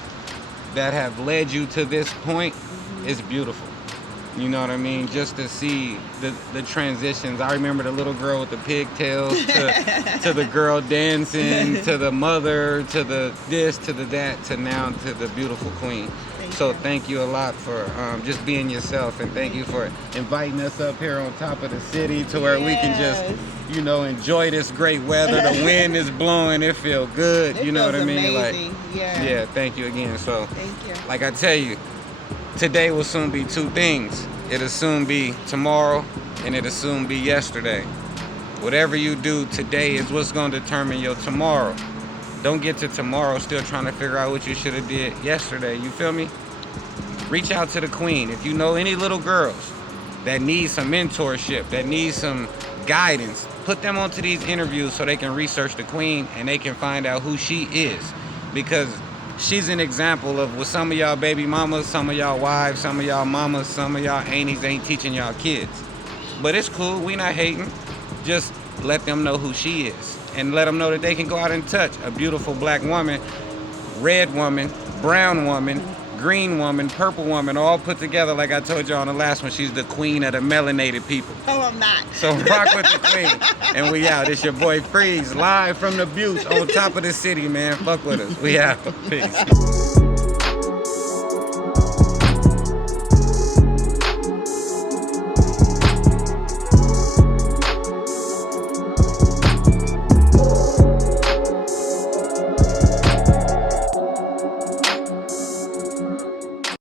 have led you to this point is beautiful. You know what I mean? Just to see the transitions. I remember the little girl with the pigtails to the girl dancing, to the mother, to the this, to the that, to now to the beautiful queen. Thank you a lot for just being yourself, and thank you for inviting us up here on top of the city to where we can just, you know, enjoy this great weather. The wind is blowing, it feels good. You know what I mean? Amazing. Like, yeah. Thank you again. So, Thank you. like I tell you, today will soon be two things. It'll soon be tomorrow, and it'll soon be yesterday. Whatever you do today is what's going to determine your tomorrow. Don't get to tomorrow still trying to figure out what you should have did yesterday. You feel me? Reach out to the queen. If you know any little girls that need some mentorship, that need some guidance, put them onto these interviews so they can research the queen and they can find out who she is. Because she's an example of what some of y'all baby mamas, some of y'all wives, some of y'all mamas, some of y'all aunties ain't teaching y'all kids. But it's cool, we not hating. Just let them know who she is. And let them know that they can go out and touch a beautiful black woman, red woman, brown woman, green woman, purple woman, all put together. Like I told you on the last one, she's the queen of the melanated people. Oh, I'm not. So rock with the queen. And we out. It's your boy FREEZ, live from the Buttes on top of the city, man. Fuck with us. We out. Peace.